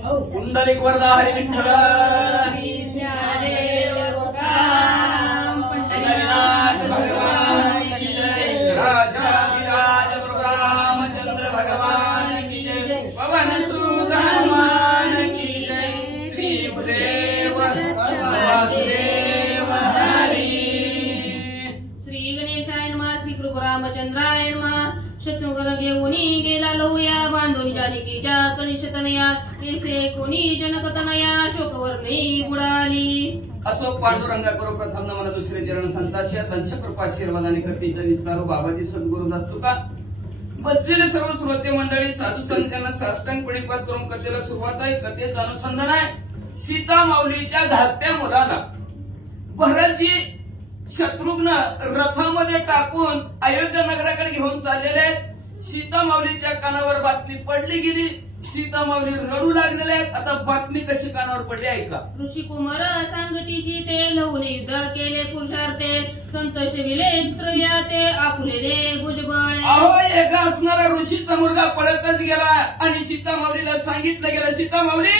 पुंडलिक वरदा हरी विठ्ठल पंढरीनाथ भगवान की जय। राजाधिराज प्रभु रामचंद्र भगवान की जय। पवन सुत हनुमान की जय। श्री गुरुदेव वासुदेव हरी। श्री गणेशाय नमः। श्री प्रभु रामचंद्राय नमः। शत्रुघ्न घेऊनी गेला लहुया बांधून जानकीच्या कनिष्ठतनया ऐसे कोणी जनकतनया शोकवर्णी बुडाली। असो पांडुरंगा करो प्रथम नमन दुसरे चरण संतांच्या त्यांच्या कृपा आशीर्वादाने करतीचा विस्तारो बाबाजी सद्गुरु दास्तुका। बसलेले सर्व श्रोते मंडळी साधू संतांना साष्टांग प्रणिपात करून कथेला सुरुवात आहे। कथेचं अनुसंधान आहे सीता माऊलीच्या धाकट्या मुलाला भरतजी शत्रुघ्न रथामध्ये टाकून अयोध्या नगराकडे घेऊन चाललेले आहेत। सीता माऊलीच्या कानावर बातमी पडली गेली। सीता माऊली रडू लागलेले आहेत। आता बातमी कशी कानावर पडली ऐका। ऋषी कुमार सांगतीशी ते लहून युद्ध केले पुरुषार्थे संत शिविले त्रया ते आपुलेले भुजबळ। अहो एका असणारा ऋषीचा मुलगा पळतच गेला आणि सीता माऊलीला सांगितलं गेलं सीता माऊली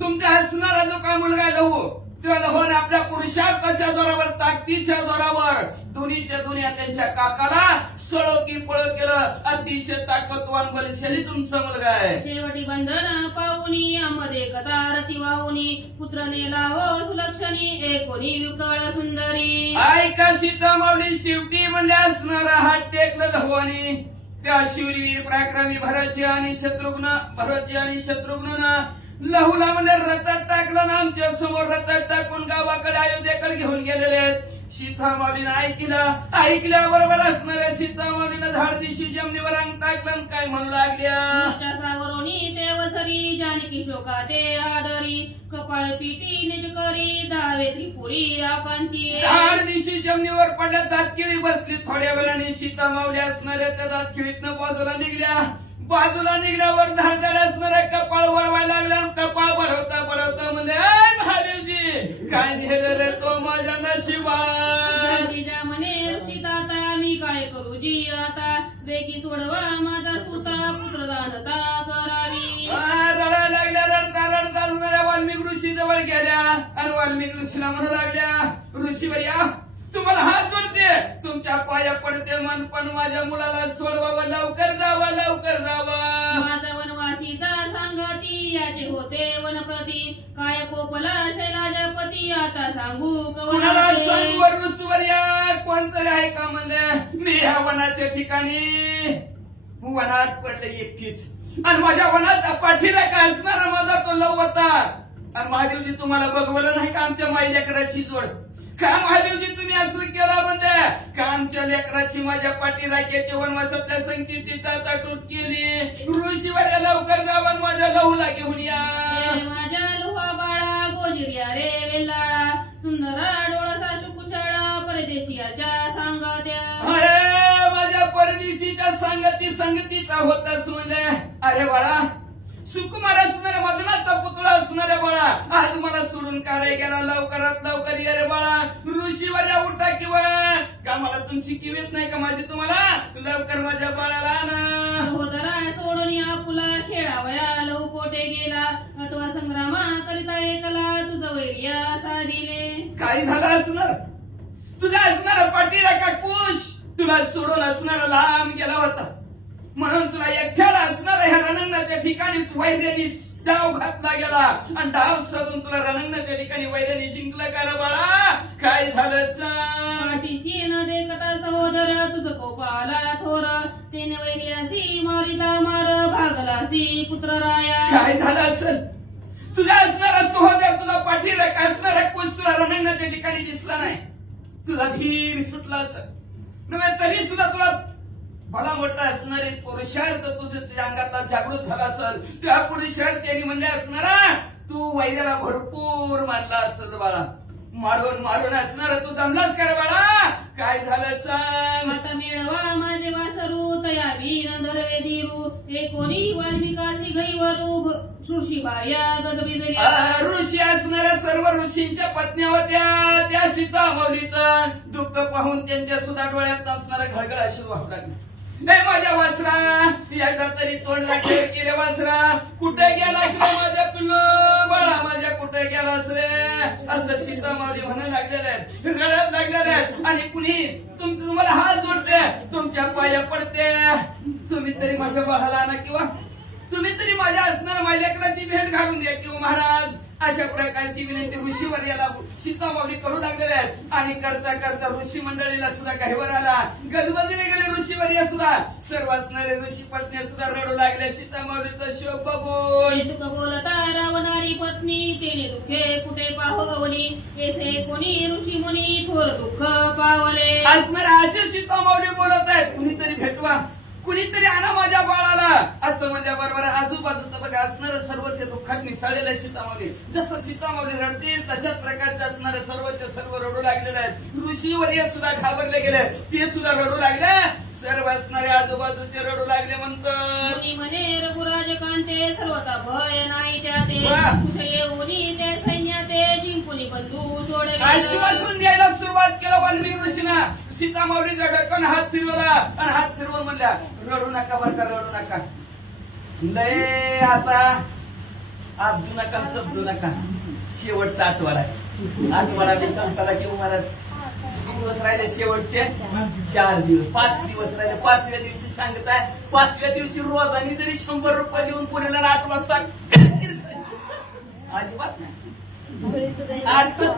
तुमचा असणारा जो का मुलगा लहू त्या लहूने आपल्या पुरुषार्थाच्या जोरावर ताकदीच्या जोरावर दोन्हीच्या दुनिया त्यांच्या काकाला सळो की पळ केलं। अतिशय ताकदवान बलशाली तुमचा मुलगा आहे। शेवटी बंधन पाहुनी आमध्ये कथा रती वाहुनी पुत्र नेला हो सुलक्षणी एकोणी विकळ सुंदरी। ऐका सीता माऊली शेवटी म्हणजे असणारा हात टेकलं लहू आणि त्या शिववीर पराक्रमी भरतजी आणि शत्रुघ्न लहूला म्हणजे रथात टाकलं ना आमच्या समोर रथात टाकून गावाकडे अयोध्येकडे घेऊन गेलेले आहेत। सीता माऊलीनं ऐकल्याबरोबर असणाऱ्या सीता माऊलीनं धाडदिशी जमिनीवर अंग टाकलं काय म्हणू लागल्या सावरोनी देवसरी जानकी शोका ते आदरी कपाळ पिटी निज करी दावे त्रिपुरी आकांती। धाडदिशी जमिनीवर पडल्या दातकिळी बसली। थोड्या वेळाने सीता माऊली असणाऱ्या त्या दातकिळीतनं बाजूला निघल्यावर धाडधाड असणाऱ्या कपाळ वळवायला लागला। कपाळ बढवता म्हणले महादेवजी काय नेलं रे तो माझ्या नशिबात। म्हणे सीता मी काय करू जी आता बेकी सोडवा माझा सुता पुत्रदानता करावी। रडायला लागल्या रडता असणाऱ्या वाल्मिक ऋषी जवळ गेल्या आणि वाल्मिक ऋषीला म्हणू लागल्या ऋषीवर्या तुम्हाला हात जोडते तुमच्या पाया पडते मन पण माझ्या मुलाला सोडवा लवकर जावा माझा वनवासीचा सांगती याचे होते वनप्रती काय कोपला शैलाजपती आता सांगू कुणाला सांगू ऋषीवर्या कोणतरी आहे का म्हणजे मी ह्या वनाच्या ठिकाणी वनात पडले एकटीच आणि माझ्या वनात पाठीराखा असणारा माझा तो लव होता। आणि महादेवजी तुम्हाला बघवलं नाही का आमच्या माई लेकराची जोड का महादेवजी तुम्ही असं केलं म्हणजे का आमच्या लेकराची माझ्या पाठीराख्याची वनवासातल्या संगती ताटाटूट केली। ऋषीवर्या लवकर जावा माझ्या लहूला घेऊन या। माझ्या लोहा बाळा गोजिर्या रे वेल्लाळा सुंदरा डोळसा शुकुशाळा परदेशियाच्या सांगत्या। अरे माझ्या परदेशीच्या संगतीचा होता सोने। अरे बाळा सुकुमार असणाऱ्या मदनाचा पुतळा असणाऱ्या बाळा आज मला सोडून काढाय गेला लवकरात लवकर ये रे बाळा। ऋषीवर्या उठा किंवा का मला तुमची किवेत नाही का माझी तुम्हाला लवकर माझ्या बाळाला आणा। सहोदरा सोडून या पुला खेळावया लहू कोठे गेला अथवा संग्रामा करिता एकला तुझं वैर्या साधिले। काय झालं असणार तुझा असणारा पाठीराखा कुश तुला सोडून असणारा लांब गेला होता म्हणून तुला एकट्याला असणारा ह्या रणंगणाच्या ठिकाणी वैर्याने डाव घातला गेला आणि डाव साधून तुला रणंगणाच्या ठिकाणी वैर्याने जिंकलं का रे बाळा काय झालं सांग। पाठीशी न देखता सहोदर तुझं कोपाला थोर तेने वैर्यासी मारिता मार भागलासी पुत्र राया। काय झालं असेल तुझा असणारा सहोदर तुझा पाठीराखा असणारा कुश तुला रणंगणाच्या ठिकाणी दिसला नाही तुला धीर सुटला असेल नव्हे तरी सुद्धा तुला भला मोठा असणारे पुरुषार्थ तुझ्या अंगातला जागृत झाला असेल त्या पुरुषार्थी म्हणजे असणारा तू वैद्याला भरपूर मानला असेल बाळा मारून असणारा तू दमलास का रे बाळा काय झालं सांग। आता मिळवा माझे वासरू तया वीर धरवे धीरू एकोणी वाल्मिकासी गैवरू ऋषी भार्या गजबिजल्या। ऋषी असणाऱ्या सर्व ऋषींच्या पत्न्या होत्या त्या सीता माऊलीचं दुःख पाहून त्यांच्या सुद्धा डोळ्यात असणारा घळघळ अश्रू वाहू लागले। नाही माझ्या वासरा एकदा तरी तोंड दाखल केले वासरा कुठे गेला माझ्या असं सीतामावली म्हणू लागलेले आहेत, रडत लागलेले आहेत. आणि कुणी तुम्हाला हात जोडते, तुमच्या पाया पडते, तुम्ही तरी माझ्या बाळाला आणा किंवा तुम्ही तरी माझ्या असणाऱ्या मायलेकराची भेट घालून द्या किंवा महाराज. अशा प्रकारची विनंती ऋषीवर याला सीतामावली करू लागलेल्या आहेत. आणि करता करता ऋषी मंडळीला सुद्धा काहीवर आला, गजबजले गेले ऋषीवर या सुद्धा. सर्व असणारे ऋषी पत्नी सुद्धा रडू लागले सीतामावलीचा शोक बघून. तुक बोलता रावणारी पत्नी तेने दुःखे कुठे पाहवली, ऐसे कोणी ऋषी मुनी थोर दुःख पावले. असणारे असे सीतामावली बोलत आहेत, कुणीतरी भेटवा, कुणीतरी आणा माझ्या बाळाला. असं म्हणल्याबरोबर आजूबाजूचं बघा असणारं सर्व ते दुःखात मिसळलेलं सीतामावली. जसं सीतामावली रडतील तशाच प्रकारचे असणारे सर्वचे सर्व रडू लागलेले आहेत. ऋषीवर्य सुद्धा घाबरले गेले, ते सुद्धा रडू लागले. सर्व असणारे आजूबाजूचे रडू लागले. म्हणतात मुनी म्हणे रघुराज कांते सर्वता भय नाही त्याते, वा. कुश येऊनी ते सैन्याते जिंकुनी बंधू सोडले. आश्वासन द्यायला सुरुवात केलं वाल्मिकी ऋषीना. सीतामावलीचा डोक्यानं हात फिरवला आणि हात फिरवून म्हणल्या रडू नका बरं का, रडू नका. लय आता आदू नका, शब्दू नका. शेवटचा आठवडा आहे. आठवडा मी संपला की महाराज दिवस राहिले शेवटचे 4 दिवस, 5 दिवस राहिले. 5व्या दिवशी सांगताय, 5व्या दिवशी रोजानी जरी 100 रुपये देऊन पुण्याला 8 वाजता अजिबात नाही.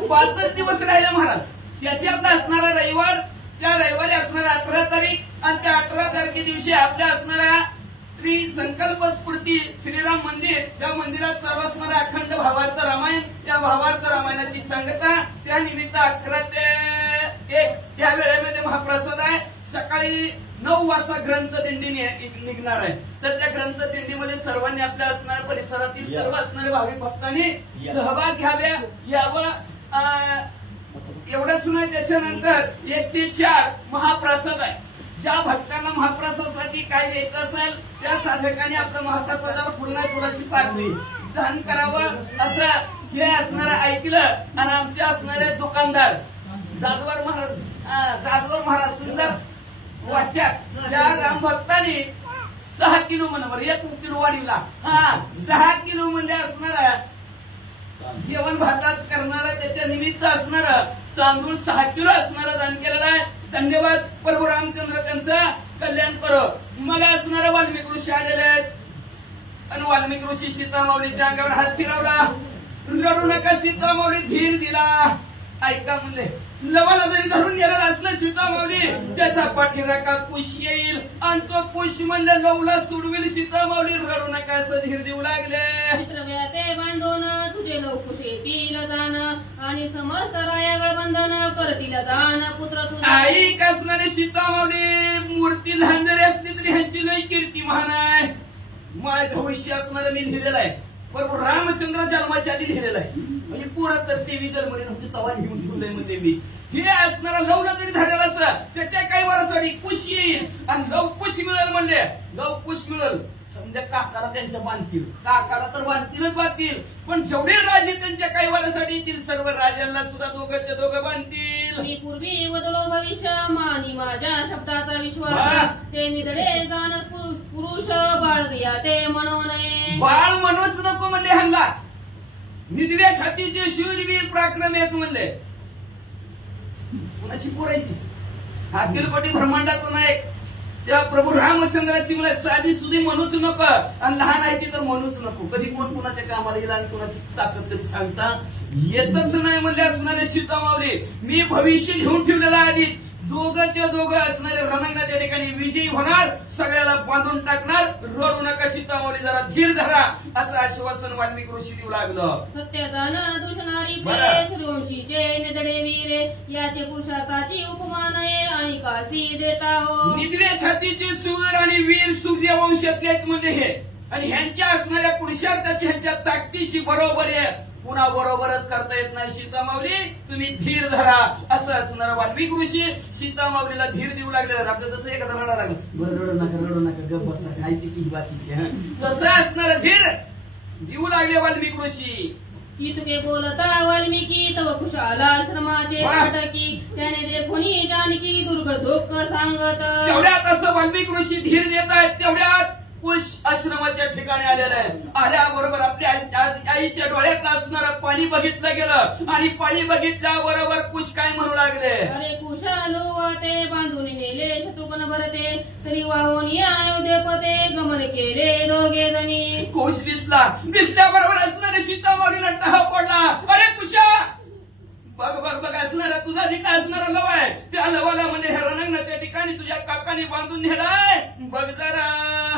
5च दिवस राहिले महाराज. त्याच्यात असणारा रविवार, त्या रविवारी असणारा 18 तारीख आणि त्या 18 तारखे दिवशी आपल्या असणाऱ्या श्री संकल्प स्फूर्ती श्रीराम मंदिर, त्या मंदिरात चालू असणारा अखंड भावार्थ रामायण, त्या भावार्थ रामायणाची सांगता. त्या निमित्त 11 ते 1 या वेळेमध्ये महाप्रसाद आहे. सकाळी 9 वाजता ग्रंथ दिंडी निघणार आहे. तर त्या ग्रंथ दिंडीमध्ये सर्वांनी आपल्या असणाऱ्या परिसरातील सर्व असणाऱ्या भाविक भक्तांनी सहभाग घ्याव्या, यावं. एवढंच नाही, त्याच्यानंतर 1 ते 4 महाप्रसाद आहे. ज्या भक्तांना महाप्रसादासाठी काय द्यायचं असेल त्या साधकांनी आपल्या महाप्रसादावर फुलाची पाकळी दान करावं असं हे असणारं ऐकलं. आणि आमचे असणारे दुकानदार जाधवर महाराज सुंदर वाचक त्या राम भक्तांनी 6 किलो म्हणवर 1 किलो वाढीला 6 किलो म्हणजे असणारा जेवण भाताच करणारा त्याच्या निमित्त असणार तांदूळ 6 किलो असणारा दान केलेला आहे. धन्यवाद. प्रभू रामचंद्र त्यांचं कल्याण करो. मला असणारा वाल्मिकी ऋषी आलेले आहेत आणि वाल्मिकी ऋषी सीतामावलीच्या अंगावर हात फिरवला. रडू नका सीतामावली धीर दिला. ऐका म्हणले, लवाला जरी धरून गेलेला असलं सीतामावली त्याचा पाठीराखा कुश येईल आणि तो कुश म्हणले लवला सोडवेल. सीतामावली रडू नका असं धीर देऊ लागले. मित्रव्याते बांधून तुझे लोक येतील जाण आणि समस्त रायागळ बंधन करतील दान पुत्र तुझा. आई असणारे सीतामावली मूर्ती लहान जरी असली तरी ह्यांची लय कीर्ती महान आहे. माझं भविष्य असणारं मी लिहिलेलं आहे. बरोबर रामचंद्र जन्माच्या आधी लिहिलेलं आहे. म्हणजे पुरा तर देवी जन्मले नव्हते तवा घेऊन ठेवलंय म्हणजे मी हे असणारा लवला जरी झालेला असं त्याच्या काही वरासाठी कुश येईल आणि लव कुश मिळेल. म्हणले लव कुश मिळेल. समजा काकाला त्यांच्या बांधतील, काकाला तर बांधतील, पण जेवढे राजे त्यांच्या काही वरासाठी येतील सर्व राजांना सुद्धा दोघं बांधतील. मी पूर्वी वदलो भविष्य मानी माझ्या शब्दाचा विश्वास, ते निधडे जाण पुरुष बाळ दिया ते म्हणू नये. बाळ म्हणूच नको म्हणले ह्यांना. निधड्या छातीचे शूरवीर पराक्रम आहेत म्हणले. कुणाची पोर आहे ती? अखिलपटी ब्रह्मांडाचा नायक त्या प्रभू रामचंद्राची मला साधी सुधी म्हणूच नको आणि लहान आहे ती तर म्हणूच नको. कधी कोण कुणाच्या कामाला येईल आणि कुणाची ताकद कधी सांगता येतच नाही म्हणले असणारे सीतामावली. मी भविष्य घेऊन ठेवलेलं आधीच. दोघंच्या दोघं असणारे रणांगणाच्या ठिकाणी विजयी होणार, सगळ्याला बांधून टाकणार. रडू नका सीतामावली, जरा धीर धरा असं आश्वासन वाल्मिकी ऋषी देऊ लागलं. सत्याजान दूषणारी बरं. सूर्यवंशीचे निधडे वीरे याचे पुरुषार्थाची उपमा नये आणि काशी देता हो. निधड्या छातीचे सूर आणि वीर सूर्यवंशातले आहेत म्हणजे हे. आणि ह्यांच्या असणाऱ्या पुरुषार्थाची ह्यांच्या ताकदीची बरोबर आहे. पुन्हा बरोबरच करता येत नाही. सीतामावली तुम्ही धीर धरा असं असणार वाल्मिकी ऋषी सीतामावलीला धीर देऊ लागले. आपलं तसं एखादा रडा लागलं, बरं रडू नका गप बसा, काय ती बाकीचे तसं असणार धीर देऊ लागले वाल्मिकी ऋषी. इतके बोलता वाल्मिकी तव कुशाला श्रमाचे नाटकी, त्याने देखोनी जानकी दुर्ग दुःख सांगत. तेवढ्यात असं वाल्मिकी ऋषी धीर देत आहेत तेवढ्यात कुश आश्रमाच्या ठिकाणी आलेले आहेत. आल्याबरोबर आपली आईच्या डोळ्यात असणारं पाणी बघितलं गेलं आणि पाणी बघितल्याबरोबर कुश काय म्हणू लागले, अरे कुशालो वाटे बांधून नेले शत्रुघ्न भरते तरी वाहून अयोध्येपते गमन केले दोघे जणी. कुश दिसल्याबरोबर असणारे सीतामारीला टहा पडला. अरे कुशा, बघ बघ बघ, असणारा तुझा जिथं असणारा लव आहे त्या लवाला म्हणजे हे रणांगणाच्या ठिकाणी तुझ्या काकाने बांधून नेलाय. बघ जरा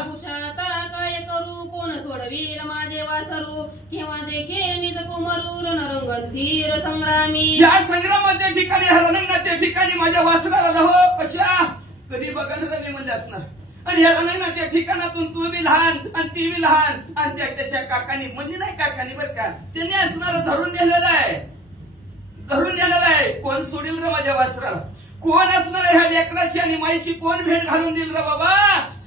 कुशाता काय करू कोण सोडवील माझे वासरू केव्हा देखील निज कुमरू रणरंगन धीर संग्रामी. या संग्रामाच्या ठिकाणी ह्या रणांगणाच्या ठिकाणी माझ्या वासराला लव कशा कधी बघायला मी म्हणजे असणार. आणि या रणांगणाच्या ठिकाणातून तू बी लहान आणि ती बी लहान आणि त्याच्या काकानी म्हणजे नाही काकानी बरं का त्यांनी असणारा धरून नेलेला आहे, धरून नेलेला आहे. कोण सोडील रे माझ्या वासराला, कोण असणार ह्या लेकराची आणि माईची कोण भेट घालून दिल रे बाबा,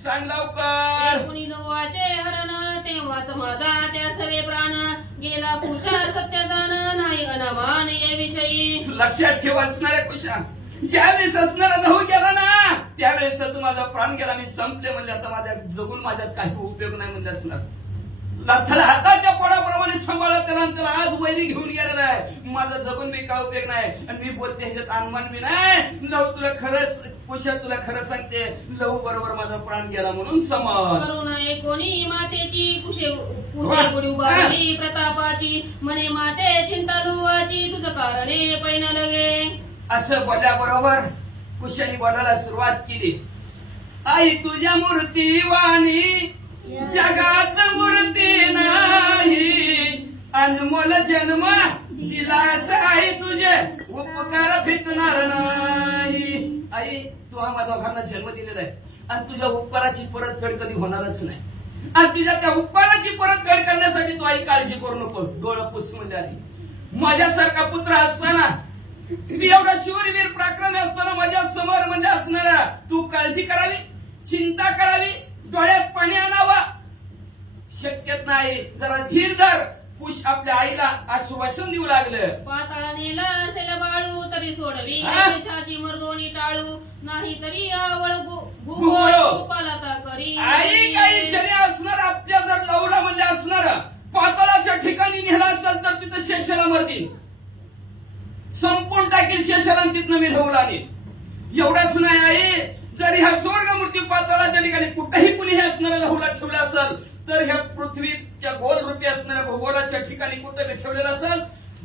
सांग लवकर. कोणी नवाचे हरण तेव्हाच माझा त्या सवे प्राण गेला कुशा सत्यदान नाही अनामान ये विषयी. लक्षात ठेव असणाऱ्या कुशा, ज्यावेळेस असणारा लहू गेला ना त्यावेळेसच माझा प्राण गेला. मी संपले म्हणजे आता माझ्या जगून माझ्यात काही उपयोग नाही म्हणजे असणार. त्याला हाताच्या पोळाप्रमाणे सांभाळत त्याला आज वैरी घेऊन गेलेला आहे. माझा जगून बी काय उपयोग नाही. आणि मी बोलते ह्याच्यात अनुमान बी नाही. लव तुला खरंच कुशा तुला खरं सांगते, लव बरोबर माझा प्राण गेला म्हणून समज. करू नये कोणी मातेची कुशे गुढी उभारली प्रतापाची म्हणे माते चिंता लुवाची तुझं कारणे पैन लगे. असं बोलल्याबरोबर कुशाने बोलायला सुरुवात केली. आई तुझ्या मूर्ती वाणी जगात मूर्ती नाही, अनमोल जन्म दिलास आई तुझे उपकार फिटणार नाही. आई तू हा माझ्या दोघांना जन्म दिलेला आहे आणि तुझ्या उपकाराची परतफेड कधी होणारच नाही. आणि तुझ्या त्या उपकाराची परतफेड करण्यासाठी तू आई काळजी करू नको. डोळं पुस म्हणजे आली. माझ्यासारखा पुत्र असताना मी एवढा शूरवीर पराक्रमी असताना माझ्या समोर म्हणजे असणारा तू काळजी करावी, चिंता करावी, डोळ्यात पाणी आणावा शक्यत नाही. जरा धीर धर. कुश आपल्या आईला आश्वासन देऊ लागलं. पाताळा नेला असेल बाळू तरी सोडवी देशाची मर्दोनी टाळू नाही तरी आवळ भूगोळ पालाचा करी. आई काही शरी असणार आपल्या जर लवला म्हणजे असणार पाताळाच्या ठिकाणी नेला असेल तर तिथं शेषाला मरतील, संपूर्ण टाकील शेषाला तिथनं मी ठेवला नाही. एवढंच नाही आई, जर ह्या स्वर्गमूर्ती पाताळाच्या ठिकाणी कुठेही कुणी हे असणाऱ्या लहूला ठेवलं असेल तर ह्या पृथ्वीच्या गोल रूपी असणाऱ्या भूगोलाच्या ठिकाणी कुठे ठेवलेला असेल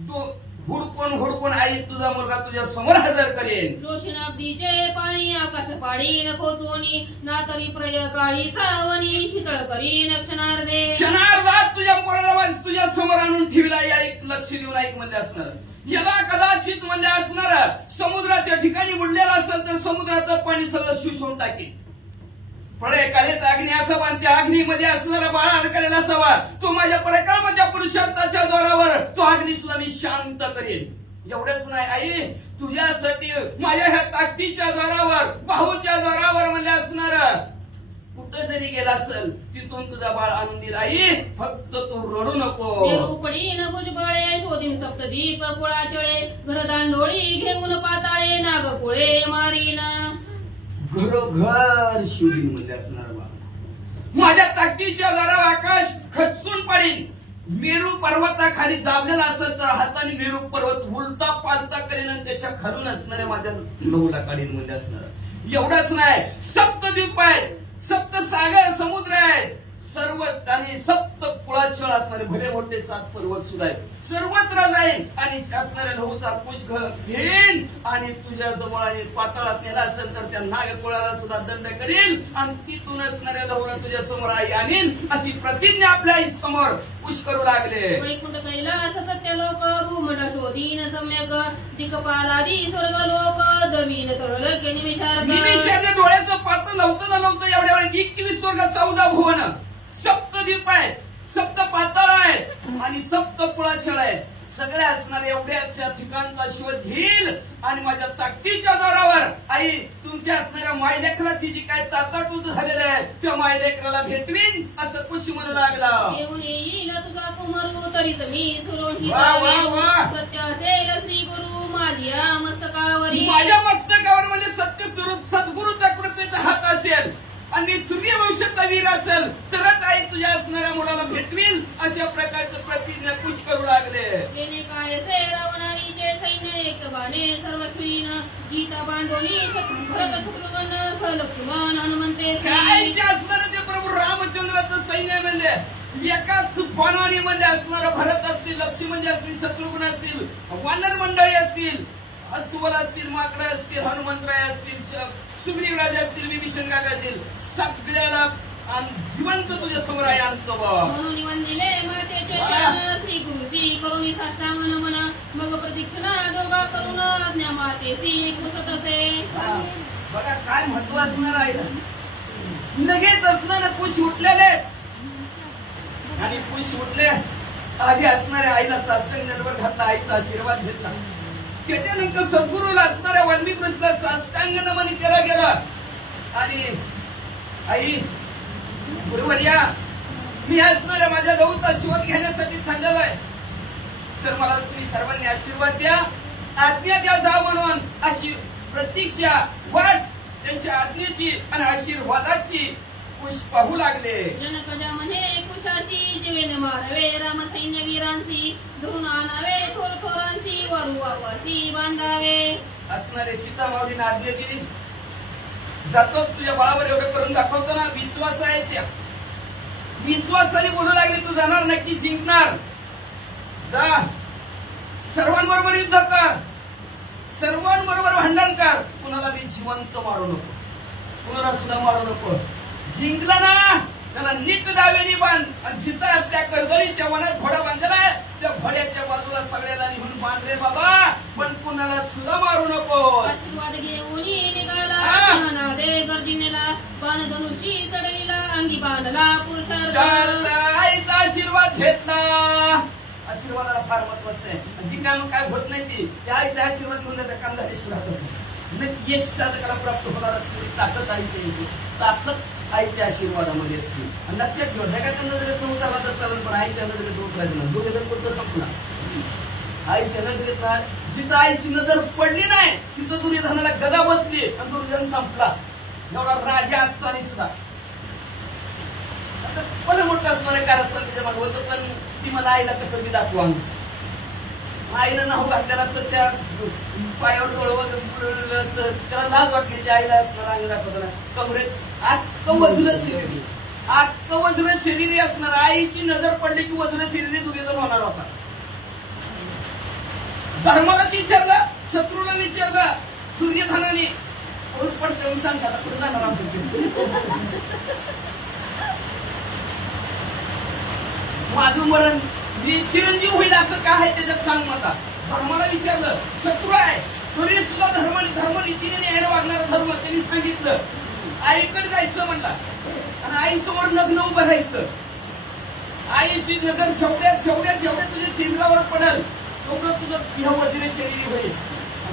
तो हुडकून हुडकून आई तुझा मुलगा तुझ्या समोर हजर करेन. रोषणाब्दीचे पाणी आकाश पाडी नको चोनी ना तरी प्रयकाळी सावनी शीतळ करीन क्षणार्धे. क्षणार्धात तुझ्या पोराला तुझ्या समोर आणून ठेवला. ऐक, लक्ष देऊन ऐक म्हणजे असणार. याला कदाचित म्हणजे असणार समुद्राच्या ठिकाणी बुडलेला असेल तर समुद्राचं पाणी सगळं शोषून टाकेल. प्रळयकाळीच अग्नी असावा आणि त्या अग्नीमध्ये असणारा बाळा अडकलेला असावा. तो माझ्या पराक्रमाच्या पुरुषार्थाच्या जोरावर तो अग्नी सुद्धा मी शांत करेल. एवढंच नाही आई, तुझ्यासाठी माझ्या ह्या ताकदीच्या जोरावर बाहूच्या जोरावर म्हणजे असणार कुठं जरी गेला असेल तिथून तुझा बाळ आणून दिला. आई फक्त तू रडू नको. रूपडीन भुजबळे शोधीन सप्तदीप कुळाचळे घरदांडोळी घेऊन पाताळे नागकुळे मारीन. घरोघर शिवली म्हणजे असणार बाबा. माझ्या ताकदीच्या जोरावर आकाश खचून पडेल. मेरू पर्वताखाली दाबलेला असेल तर हाताने मेरू पर्वत उलटा पालता करेन आणि त्याच्या खालून असणाऱ्या माझ्या नऊला काढीन म्हणजे असणार. एवढंच नाही, सप्तद्वीप आहेत, सप्त सागर समुद्र आहेत, सर्व आणि सप्त कुळाचळ असणारे भले मोठे 7 पर्वत सुद्धा आहेत. सर्वत्र जाईल आणि असणाऱ्या लहूचा कुश घेईन आणि तुझ्या जवळ आणि पाताळात नेला असेल तर त्या नागकुळाला सुद्धा दंड करील आणि तिथून असणाऱ्या लहूला तुझ्या समोर आई आणीन अशी प्रतिज्ञा आपल्या आई समोर कुश करू लागले. वैकुंठ कैलास सत्य लोक भूमंड शोधीन सम्यक दिक्पालादी स्वर्ग लोक दमीन तरळक निमिषाच्या डोळ्याचं पात्र लावतं ना लावतं एवढ्या वेळेत 21 स्वर्ग 14 भुवन सप्तद्वीप आहेत, सप्त पाताळ आहेत आणि सप्त कुळाचळ आहेत. सगळ्या असणाऱ्या एवढ्याच्या ठिकाणचा शोध घेईल आणि माझ्या ताकदीच्या जोरावर आई तुमच्या असणाऱ्या मायलेकराची जी काय ताताटूत झालेली आहे त्या मायलेकराला भेटवीन असं कुश म्हणू लागला. येऊन येईल तुझा कुमरू तरीच मी सुरोषी वा वा वा. सत्य असेल श्री गुरु माझ्या मस्तकावरी. माझ्या मस्तकावर म्हणजे सत्य स्वरूप सद्गुरूचा कृपेचा हात असेल आणि सूर्यवंशाचा वीर असेल तरच आई तुझ्या असणाऱ्या मुलाला भेटवील अशा प्रकारचं प्रतिज्ञा कुश करू लागले. गेले काय से रावणारीचे सैन्य एक बाणे सर्व तुरीन गीता बांधोनी भरत शत्रुघ्न लक्ष्मण हनुमंते काय असणारं ते प्रभू रामचंद्राचं सैन्य म्हणजे एकाच बाणाने म्हणजे असणारं भरत असतील, लक्ष्मण असतील, शत्रुघ्न असतील, वानर मंडळी असतील, अस्वल असतील, माकड असतील, हनुमंतराय असतील, सुग्रीव राजा असतील, विभीषण काका असतील, सगळ्याला जिवंत तुझ्या समोर आहे आणतो म्हणून वंदिले मातेचे चरण श्री गुरुजी करुणी साष्टांग नमन मग प्रदक्षिणा दोघा करून आज्ञा मातेची पुसत असे. बघा काय महत्व असणार आहे. लगेच असणार कुश उठलेले आणि कुश उठले आधी असणाऱ्या आईला साष्टांग दंडवत घातला, आईचा आशीर्वाद घेतला. त्याच्यानंतर सद्गुरूला असणाऱ्या वाल्मिक ऋषीला साष्टांग नमन केला गेला आणि आई गुरुवर्या मी असणाऱ्या माझ्या गौचा शोध घेण्यासाठी चाललेलो आहे, तर मला तुम्ही सर्वांनी आशीर्वाद द्या, आज्ञा द्या जा म्हणून अशी प्रतीक्षा वाट त्यांच्या आज्ञेची आणि आशीर्वादाची कुश पाहू लागले. जनकजा म्हणे कुशाशी जीवेने मारावे राम सैन्य वीरांसी धरून आणावे थोर थोरांसी वरू वावासी बांधावे. असणारे सीता माऊलीने आज्ञा दिली, जातोच तुझ्या बाळावर एवढं करून दाखवतो ना, विश्वास आहे त्या विश्वासाने बोलू लागले तू जाणार, नक्की जिंकणार, जा सर्वांबरोबर युद्ध कर, सर्वांबरोबर भांडण कर, कुणाला बी जिवंत मारू नको, कुणाला सुद्धा मारू नको. जिंकला ना त्याला नीट दावेनी बांध आणि जिथं त्या कर्दळीच्या वनात घोडा बांधलाय त्या घोड्याच्या बाजूला सगळ्याला लिहून बांधले बाबा, पण कुणाला सुद्धा मारू नको. आशीर्वाद घेऊन निघाला दे गर्जिनेला बाण धनुषी चढविला अंगी बांधला पुरुषार्थ. आईचा आशीर्वाद घेतला. आशीर्वादाला फार महत्व असते. जी काम काय होत नाही ती त्या आईचा आशीर्वाद घेऊन त्याचं काम झाल्याशिवाय राहत असेल. यश साधकाला प्राप्त होणार ताकद आईची येते, ताकद आईच्या आशीर्वादामध्ये असते. आणि लक्षात ठेवा जगाच्या नजरेत उतारला तर चालेल, पण आईच्या नजरेत उतरायचं नाही. दोघे कोणतं संपला. आईच्या नजरेत जिथं आईची नजर पडली नाही तिथं दुर्योधनाला गदा बसली आणि दुर्योधन संपला. एवढा राजा असताना सुद्धा पण मोठं असणारे कारस्थान तिच्या मागे होतं, पण ती मला आईला कसं बी दाखवा. आईनं नाव घातलेलं असतं, त्या पायावर डोळं असतं, त्याला लाज वाटली आईला असणार अंग दाखवताना. कमरेत अख्खं वज्र शरीर, अख्खं वज्र शरीर असणार. आईची नजर पडली की वज्र शरीर दुर्योधन होणार होता. धर्मालाच विचारलं, शत्रूला विचारलं दुर्योधनाने, पाऊस पडतो सांगता कुठे जाणार आमचं माझं मरण मी चिरंजीव होईल असं काय आहे त्याच्यात सांग मला. धर्माला विचारलं, शत्रू आहे तरी सुद्धा धर्मनीतीने न्यायाला वागणारा धर्म त्यांनी सांगितलं. आईकडे जायचं म्हणला आणि आईसमोर लग्न उभं राहायचं. आईची नजर जेवढ्या तुझ्या शरीरावर पडेल तेवढं तुझं ह्या वज्र शरीर होईल.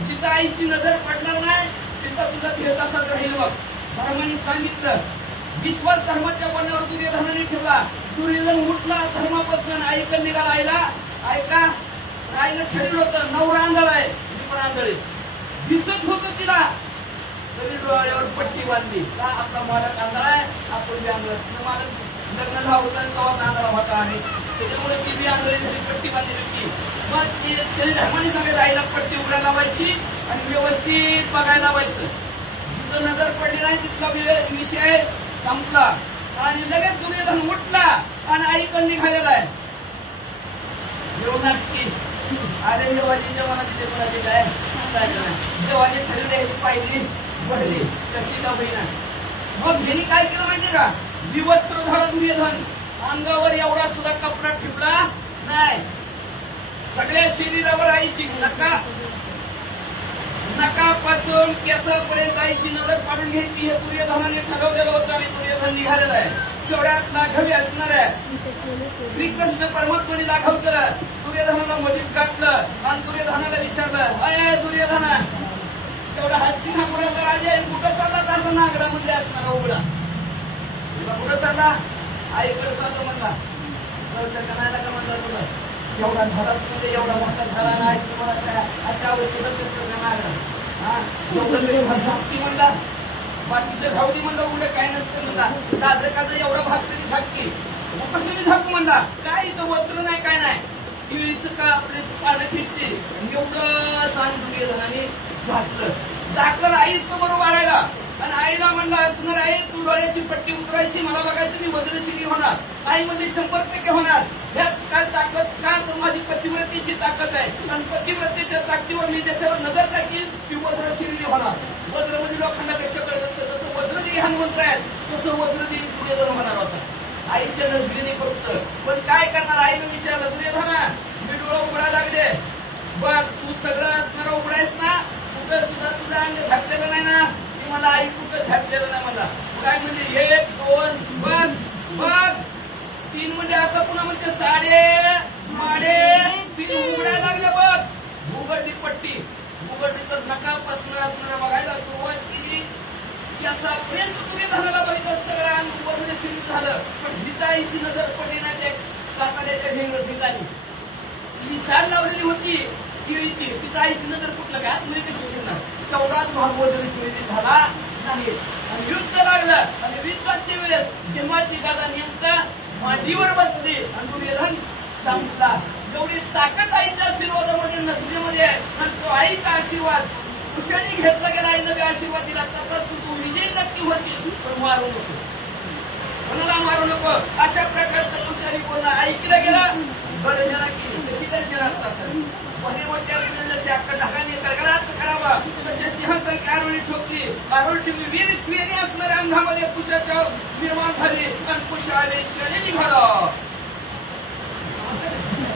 जिथं आईची नजर पडणार नाही तिथं तुझा देह तसाच राहील. बघ धर्माने सांगितलं. विश्वास धर्माच्या बळावर दुर्योधनाने ठेवला. दुर्योधन उठला धर्मापासून आईकडे निघाला. आईला ऐका आईनं ठरवलं होतं नवरा आंधळ आहे, मी पण आंधळ दिसत होतं तिला, तरी डोळ्यावर पट्टी बांधली. आपला मालक आंधळ आहे, आपण बी आंधळ. मालक लग्न झालं होतं तेव्हाच आंधळा होता आणि त्याच्यामुळे ती बी आंधळी झाली, पट्टी बांधली होती. मग त्याने धर्माने सांगायचं आईला पट्टी उघडायला लावायची आणि व्यवस्थित बघायला लावायचं. जिथं नजर पडली नाही तिथला विषय संपला. आणि लगेच दुर्योधन उठला आणि आईकडे निघालेला आहे. अरे देवाजीच्या मनात कोणाची काय देवाची ठरले पाहिली पडली कशी का होईना. मग यांनी काय केलं माहितीये का, विवस्त्र झाला दुर्योधन, अंगावर एवढा सुद्धा कपडा ठेवला नाही. सगळ्या शरीरावर आईची नकापासून केसापर्यंत आईची नजर पाडून घ्यायची हे दुर्योधनाने ठरवलेलं होतं आणि दुर्योधन निघालेला आहे. तेवढ्यात लाघवी असणार आहे. श्रीकृष्ण परमात्माने लाघव केलं, दुर्योधनाला मधीच गाठलं आणि दुर्योधनाला विचारलं, अय दुर्योधना तेवढा हस्तिनापुराचा राजा आहे, कुठं चालला असं नागडामध्ये असणारा उघडा कुठं चालला, आईकडे चालतो म्हणला. कणायला का म्हणला तुला एवढा झाडाच म्हणजे एवढा मोठा झाला नाही अशा अवस्थेतच नागडा. हा एवढं म्हणला बाकीचं धावडी म्हणलं उघडं काय नसतं म्हणला दादर का एवढा भाग तरी झाकी कसं मी झाकू म्हणला काय इथं वस्त्र नाही काय नाही केळीचं का आपले पानं फिरते एवढं सांगतो जणांनी झाकलं आई समोर वाढायला आणि आईला म्हणलं असणार आहे तू डोळ्याची पट्टी उतरायची मला बघायचं मी वज्रशिरी होणार आई म्हणली 100% होणार ह्यात काय ताकद का तर माझी पतिव्रतेची ताकद आहे आणि पतिव्रतेच्या ताकदीवर मी त्याच्यावर नजर टाकील ती वज्रशिरी होणार वज्र म्हणजे लोखंडापेक्षा कळत असतं जसं वज्रदेही हनुमंत आहे तसं वज्रदेही दुर्योधन होणार होता आईच्या नजरेने फक्त पण काय करणार आईनं विचारलं दुर्योधना मी डोळं उघडायला लागले बघ तू सगळं असणार उघडायस ना कुठं सुद्धा तुझं अंग झाकलेलं नाही ना मला आई कुठं झाकलेलं नाही मला काय म्हणजे 1 2 बघ 3 म्हणजे आता पुन्हा म्हणजे साडे माडे 3 उघडायला लागले बघ उघडली पट्टी उघडली तर नकापासून असणारा बघायला सुरुवात केली की असापर्यंत तुम्ही धनाला बघितलं सगळं अंग वगैरे सिद्ध झालं पण हिताईची नजर पडली नाही त्या काकाड्याच्या ढेंगर ठिकाणी ही साल लावलेली होती केळीची तिचा आईची नजर कुठलं काय तुम्ही कशी शिरणार तेवढाच भाग वगैरे शिरली झाला नाही आणि युद्ध लागलं आणि युद्धाच्या वेळेस भीमाची गादा नेमका मांडीवर बसली आणि दुर्योधन संपला एवढी ताकद आईच्या आशीर्वादामध्ये नजरेमध्ये आहे आणि तो आईचा आशीर्वाद कुशाने घेतला गेला आईनं बी आशीर्वाद दिला तसंच तू विजयी नक्की होशील पण मारू नको कोणाला मारू नको अशा प्रकारचं कुशाने बोलणं ऐकलं गेलं गरजना केली कशी दर्शनात असेल मोठे मोठे असलेले जसे अक्का ढगाने कडकडाट करावा तसे सिंहासन आरोळी ठोकली आरोळी वीर स्वेने असणाऱ्या अंधामध्ये कुशाच्या निर्माण झाली आणि कुशाने शेणे निघाला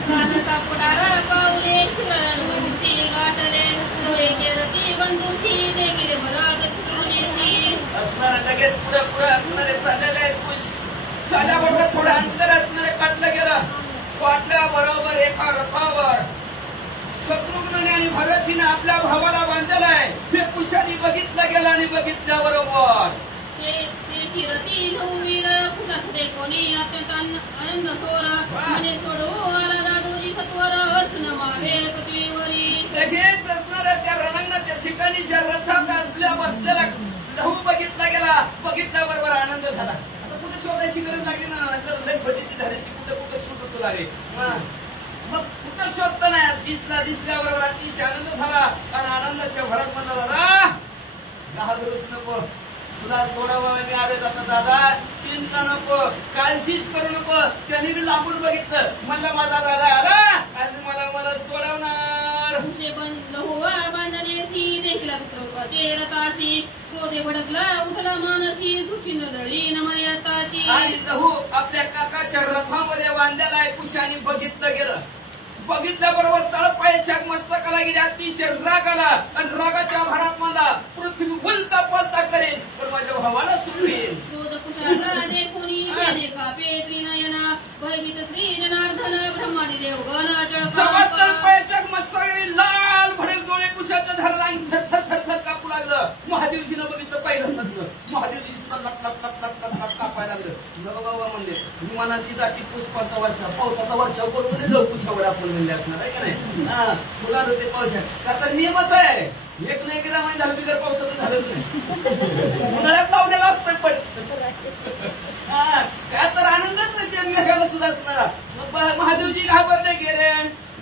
कानता पुढारा पाऊले शिवरांची गाठले डोळे केरती बंधूची देखील भराग सुनेची असणारा लगेच पुढे असणारे चाललेले आहेत कुश साल्याबरोबर थोडं अंतर असणारे काटलं गेलं वाटल्या बरोबर एका रथावर शत्रुघ्न आणि भरतीने आपल्या भावाला बांधलेला आहे हे कुशाली बघितलं गेलं आणि बघितल्याबरोबर ते चिरती नववीर कुणाकडे कोणी अत्यंत आनंद थोर म्हणे सोडवू आला दादोजी सत्वर अर्शन मागे पृथ्वीवरी लगेच असणाऱ्या त्या रणांगणाच्या ठिकाणी ज्या रथात आपल्या बसलेला लहू बघितला गेला बघितल्याबरोबर आनंद झाला आता कुठे शोधायची गरज लागली ना नंतर लय भजीची झाल्याची कुठे शोधत लागले मग कुठं शोधत नाही दिसल्याबरोबर अतिशय आनंद झाला आणि आनंदाच्या भरात म्हणला दादा घाबरूच नको तुला सोडावं मी आले जाता दादा चिंता नको काळजीच करू नको त्यांनी मी लांबून बघितलं म्हणलं माझा दादा आला आणि मला सोडवणार बांधले सी देखील पुत्र रथाची क्रोधे भडकला उठला मानसी दृष्टी नदळी नमयताची आणि लहू आपल्या काकाच्या रथामध्ये बांधलेला आहे कुशाने बघितलं गेलं बघितल्याबरोबर तळपायाच्या मस्तकाला गेली अतिशय राग आला आणि रागाच्या भरात मला पृथ्वी उलटा पलटा करेल पण माझ्या भावाला सुटवेल क्रोध कुशाला देखोनी त्याने कापे त्रिनयना भयभीत श्री जनार्दन ब्रह्मादी देवगण जवळ तळपायाच्या मस्तकाने लाल भडक डोळे कुशाच्या धरला आणि थर कापू लागलं महादेवजीनं बघितलं पहिलं सगळं महादेवजी सुद्धा लट कापायला लागलं बाबा म्हणजे विमानाची दाटी पुष्पाचा वर्षा पावसाचा वर्षा करून लवकुशावर आपण म्हणजे असणार आहे का नाही मुलांना ते पावसात का तर नियमच आहे एक नाही गेला म्हणजे झालं बिगर पावसाचं झालंच नाही उन्हाळ्यात लावलेला असतं पण काय तर आनंदच नाही त्या मेघाला सुद्धा असणारा मग महादेवजी घाबरले गेले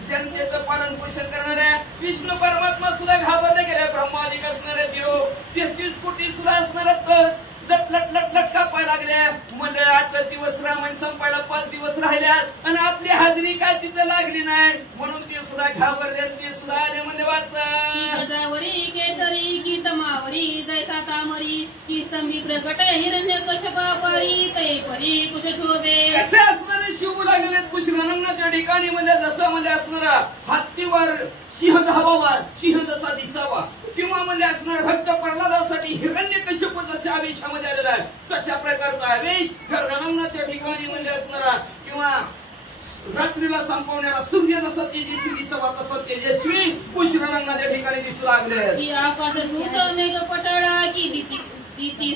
जनतेचं पालन पोषण करणाऱ्या विष्णू परमात्मा सुद्धा घाबरले गेले ब्रह्मादिक असणारे देव 33 कोटी सुद्धा असणारा लट कापायला लागल्या मंडळ 8 दिवस रामायण संपायला 5 दिवस राहिल्या आणि आपली हाजरी काय तिथं लागली नाही म्हणून ते सुद्धा घाबरले ते सुद्धा आले म्हणजे वाचावरी केसरी की तमावरी जैसा तामरी की स्तंभी प्रकट हिरण्य कशपापारी तै परी कुश शोभे कसे असणारे शिव लागले कुश रणांगणाच्या ठिकाणी म्हणजे जसं म्हणजे असणारा हत्तीवर सिंह धावावा सिंह जसा दिसावा किंवा म्हणजे असणार भक्त प्रल्हादासाठी हिरण्य कश्यप जशा आवेशामध्ये आलेला आहे तशा प्रकारचा आवेश रणांगणाच्या ठिकाणी म्हणजे असणारा किंवा रात्रीला संपवणारा सूर्य जसा तेजस्वी दिसावा तसा तेजस्वी कुश रणांगणाच्या ठिकाणी दिसू लागले आकाश मेघ पटळा की दिती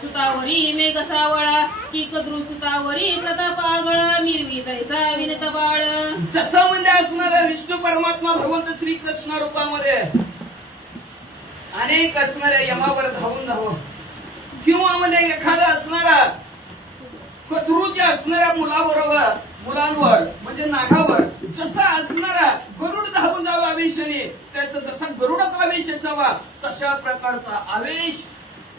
सुतावरी मेघ सावळा की कद्रू सुतावरी प्रताप आगळा मिरवी तैसा विनत बाळ जसं म्हणजे असणारा विष्णू परमात्मा भगवंत श्रीकृष्ण रूपामध्ये अनेक असणाऱ्या यमावर धावून किंवा म्हणजे एखादा असणारा कद्रूच्या असणाऱ्या मुलांवर म्हणजे नागावर जसा असणारा गरुड धावून जावा आवेशाने त्याचा जसा गरुडात आवेश असावा तशा प्रकारचा आवेश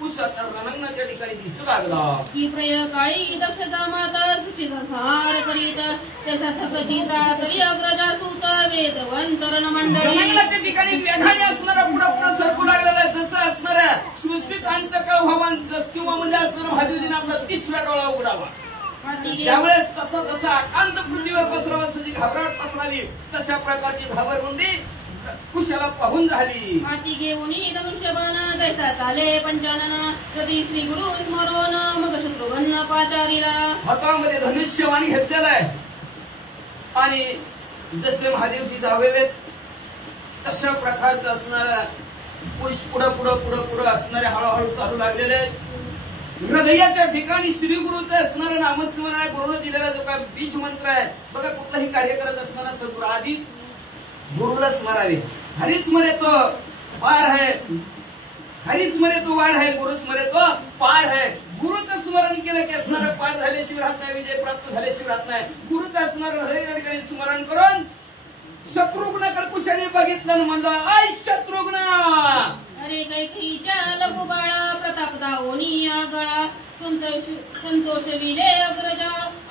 उसाचा रणंगणाच्या ठिकाणी दिसू लागला. की प्रयकाळी दक्षता माता सुचिता संहार करीत त्याचा सप्रतीचा तरी अग्रजा सूत वेदवंत रणमंडळी रणंगणाच्या ठिकाणी वेगाने असणारा पुढे सरकू लागलेला जसं असणाऱ्या सृष्टीत अंतकाळ व्हावा जस किंवा म्हणजे असणारा महादेवजीने आपला 30वा डोळा उघडावा त्यावेळेस तसा तसा अकांत पृथ्वीवर पसरावा अशी घाबरट पसरावी तशा प्रकारची घाबरगुंडी कुशाला पाहून झाली. हाती घेऊन धनुष्यबाण जैसा चाले पंचानन कधी श्री गुरु स्मरोन मग शत्रुघ्न पाचारीला हातामध्ये धनुष्यबाण घेतलेला आहे आणि जसे महादेवजी जावेले तशा प्रकारचं असणारा पुरुष पुढं असणारे हळूहळू चालू लागलेले आहेत. हृदयाच्या ठिकाणी श्री गुरुचं असणारं नामस्मरण आहे. गुरुने दिलेला जो काय बीज मंत्र आहे बघा कुठलाही कार्य करत असताना सद्गुरु आधी गुरुला स्मरावे. हरिस्मरे तो पार है, हरिस्मरे तो वार है, गुरु स्मरे तो पार है. गुरुचं स्मरण केलं की असणारं पार झाल्याशिवाय राहत नाही, विजय प्राप्त झाल्याशिवाय राहत नाही. गुरुचं असणारं हृदय ठिकाणी स्मरण करून शत्रुघ्नाकडे कुशाने बघितलं आणि म्हणलं ऐ शत्रुघ्न अरे कैकेयीच्या लघु बाळा प्रताप दावोनी आगळा संतोष विले अग्रजा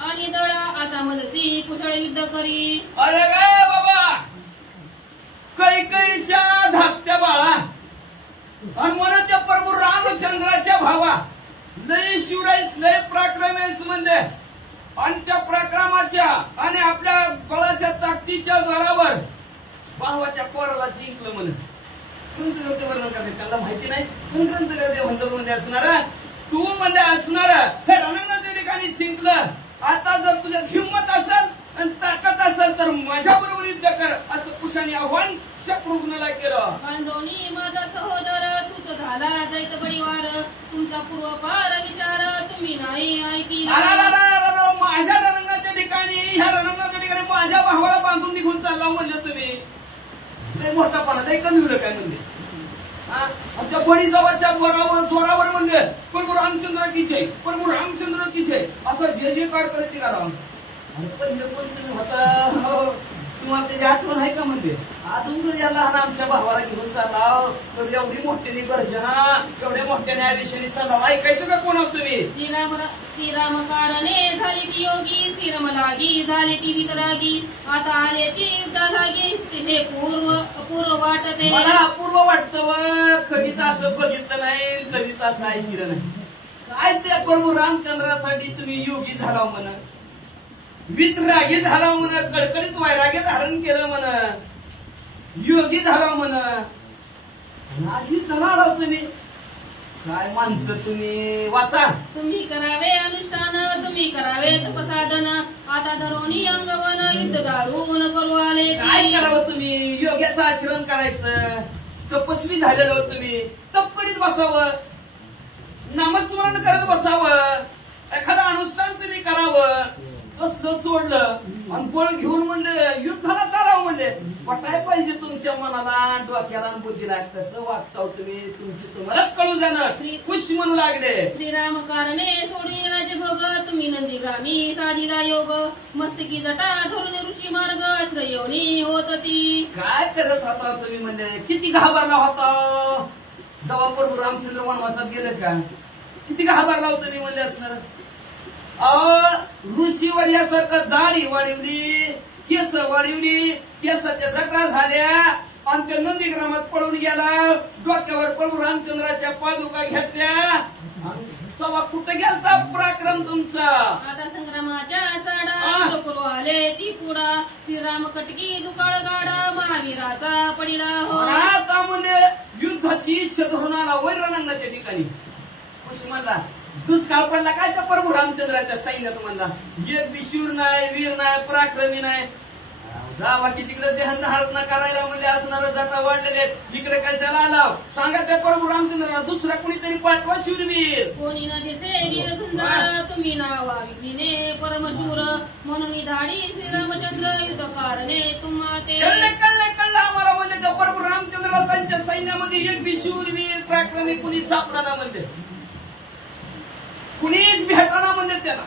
आणि दळा आता मदती कुशळ युद्ध करी. अरे गे बाबा कैकेयीच्या धाकट्या बाळा आणि म्हणून प्रभू रामचंद्राच्या भावा लय शिवराईस लय पराक्रमेस म्हणजे आणि त्या पराक्रमाच्या आणि आपल्या बळाच्या ताकदीच्या जोरावर भावाच्या पोराला जिंकलं म्हणून वर्णन करते त्यांना माहिती नाही पण ग्रंथदेव मध्ये असणारा तू मध्ये असणारा हे रणंगणाच्या ठिकाणी जिंकलं. आता जर तुझ्यात हिंमत असेल आणि ताकद असेल तर माझ्या बरोबर युद्ध कर असं कुशाने आव्हान शत्रुघ्नाला केलं. पांडवनी माझा सहोदर तूच झाला दैत परिवार तुमचा पूर्वपार विचार तुम्ही नाही ऐकी. माझ्या रणंगाच्या ठिकाणी ह्या रणंगाच्या ठिकाणी माझ्या भावाला बांधून निघून चालला म्हणजे तुम्ही लय मोठापणा लय कमी होलं काय म्हणजे आमच्या बडी जवळच्या जोरावर म्हणजे प्रभू रामचंद्र कीचे प्रभू रामचंद्र कीचे असं जे जे कार करते का राम. अरे पहिले पण तुम्ही होता तुम्हाला त्याची आठवण आहे का म्हणजे अजून तो या लहान आमच्या भावाला घेऊन चालाव एवढी मोठ्याने गर्जना एवढ्या मोठ्याने आयुष्याने चालाव ऐकायचं का कोण तुम्ही. श्रीराम कारणे झाली ती योगी श्रीराम लागी झाले ती वितरागी आता आले ती युद्धा लागी हे पूर्व वाटते. मला अपूर्व वाटतं कधीच असं बघितलं नाही कधीच असं ऐकलं नाही. काय त्या प्रभू रामचंद्रासाठी तुम्ही योगी झाला म्हणा वितरागी झाला म्हणा कडकडीत वैराग्य धारण केलं म्हणा योगी झाला म्हणा अशी धरा तुम्ही काय माणसं तुम्ही वाचा. तुम्ही करावे अनुष्ठान तुम्ही करावे तपसाधन आता धरोनी अंगवन युद्ध दारुण करू आले. काय करावं तुम्ही योग्याचं आचरण करायचं तपस्वी झालेलं तुम्ही तप करीत बसावं नामस्मरण करत बसावं एखादं अनुष्ठान तुम्ही करावं. कसलं सोडलं आणि बळ घेऊन म्हणजे युद्धाला चालावं म्हणजे पटाय पाहिजे तुमच्या मनाला डोक्याला आणि बुद्धीला कसं वागताव तुम्ही तुमची तुम्हाला कळू जाणार खुश म्हणू लागले. श्रीराम कारणे सोडून राजभोग तुम्ही नंदीग्रामी साधिला योग मस्तकी जटा धरून ऋषी मार्ग आश्रयोनी होत ती. काय करत होता तुम्ही म्हणजे किती घाबरला होता जेव्हा प्रभू रामचंद्र वनवासात गेले का किती घाबरला होता तुम्ही म्हणले असणार. ऋषीवर यासारखं दाढी वाढवली केस वाढवली केसाच्या जटा झाल्या आणि त्या नंदीग्रामात पळून गेला डोक्यावर प्रभू रामचंद्राच्या पादुका घेतल्या तेव्हा कुठे गेलता पराक्रम तुमचा. आता संग्रामाच्या चाडा करू आले ती पुढा श्रीराम कटकी दुकाळ गाडा महावीराचा पडिला हो. आता म्हणजे युद्धाची इच्छा धरून आला वैरणंगाच्या ठिकाणी खुशी म्हणला दुष्काळ पडला काय त्या प्रभू रामचंद्राच्या सैन्यात म्हणला एक बी शूर नाही वीर नाही पराक्रमी नाही जावा की तिकडे देहधारणा करायला म्हणजे असणार जटा वाढलेले इकडे कशाला आलाव सांगा त्या प्रभू रामचंद्राला दुसरा कुणीतरी पाठवा शूरवीर. कोणी ना दिसे वीर धुंदाळ तुम्ही नावा विघ्ने परमशूर म्हणून धाडी श्रीरामचंद्र युद्ध कारणे तुम्हा ते. कळलं आम्हाला म्हणजे त्या प्रभू रामचंद्राला त्यांच्या सैन्यामध्ये एक बी शूरवीर पराक्रमी कुणी सापडा ना म्हणजे भेटाना म्हणले त्याला,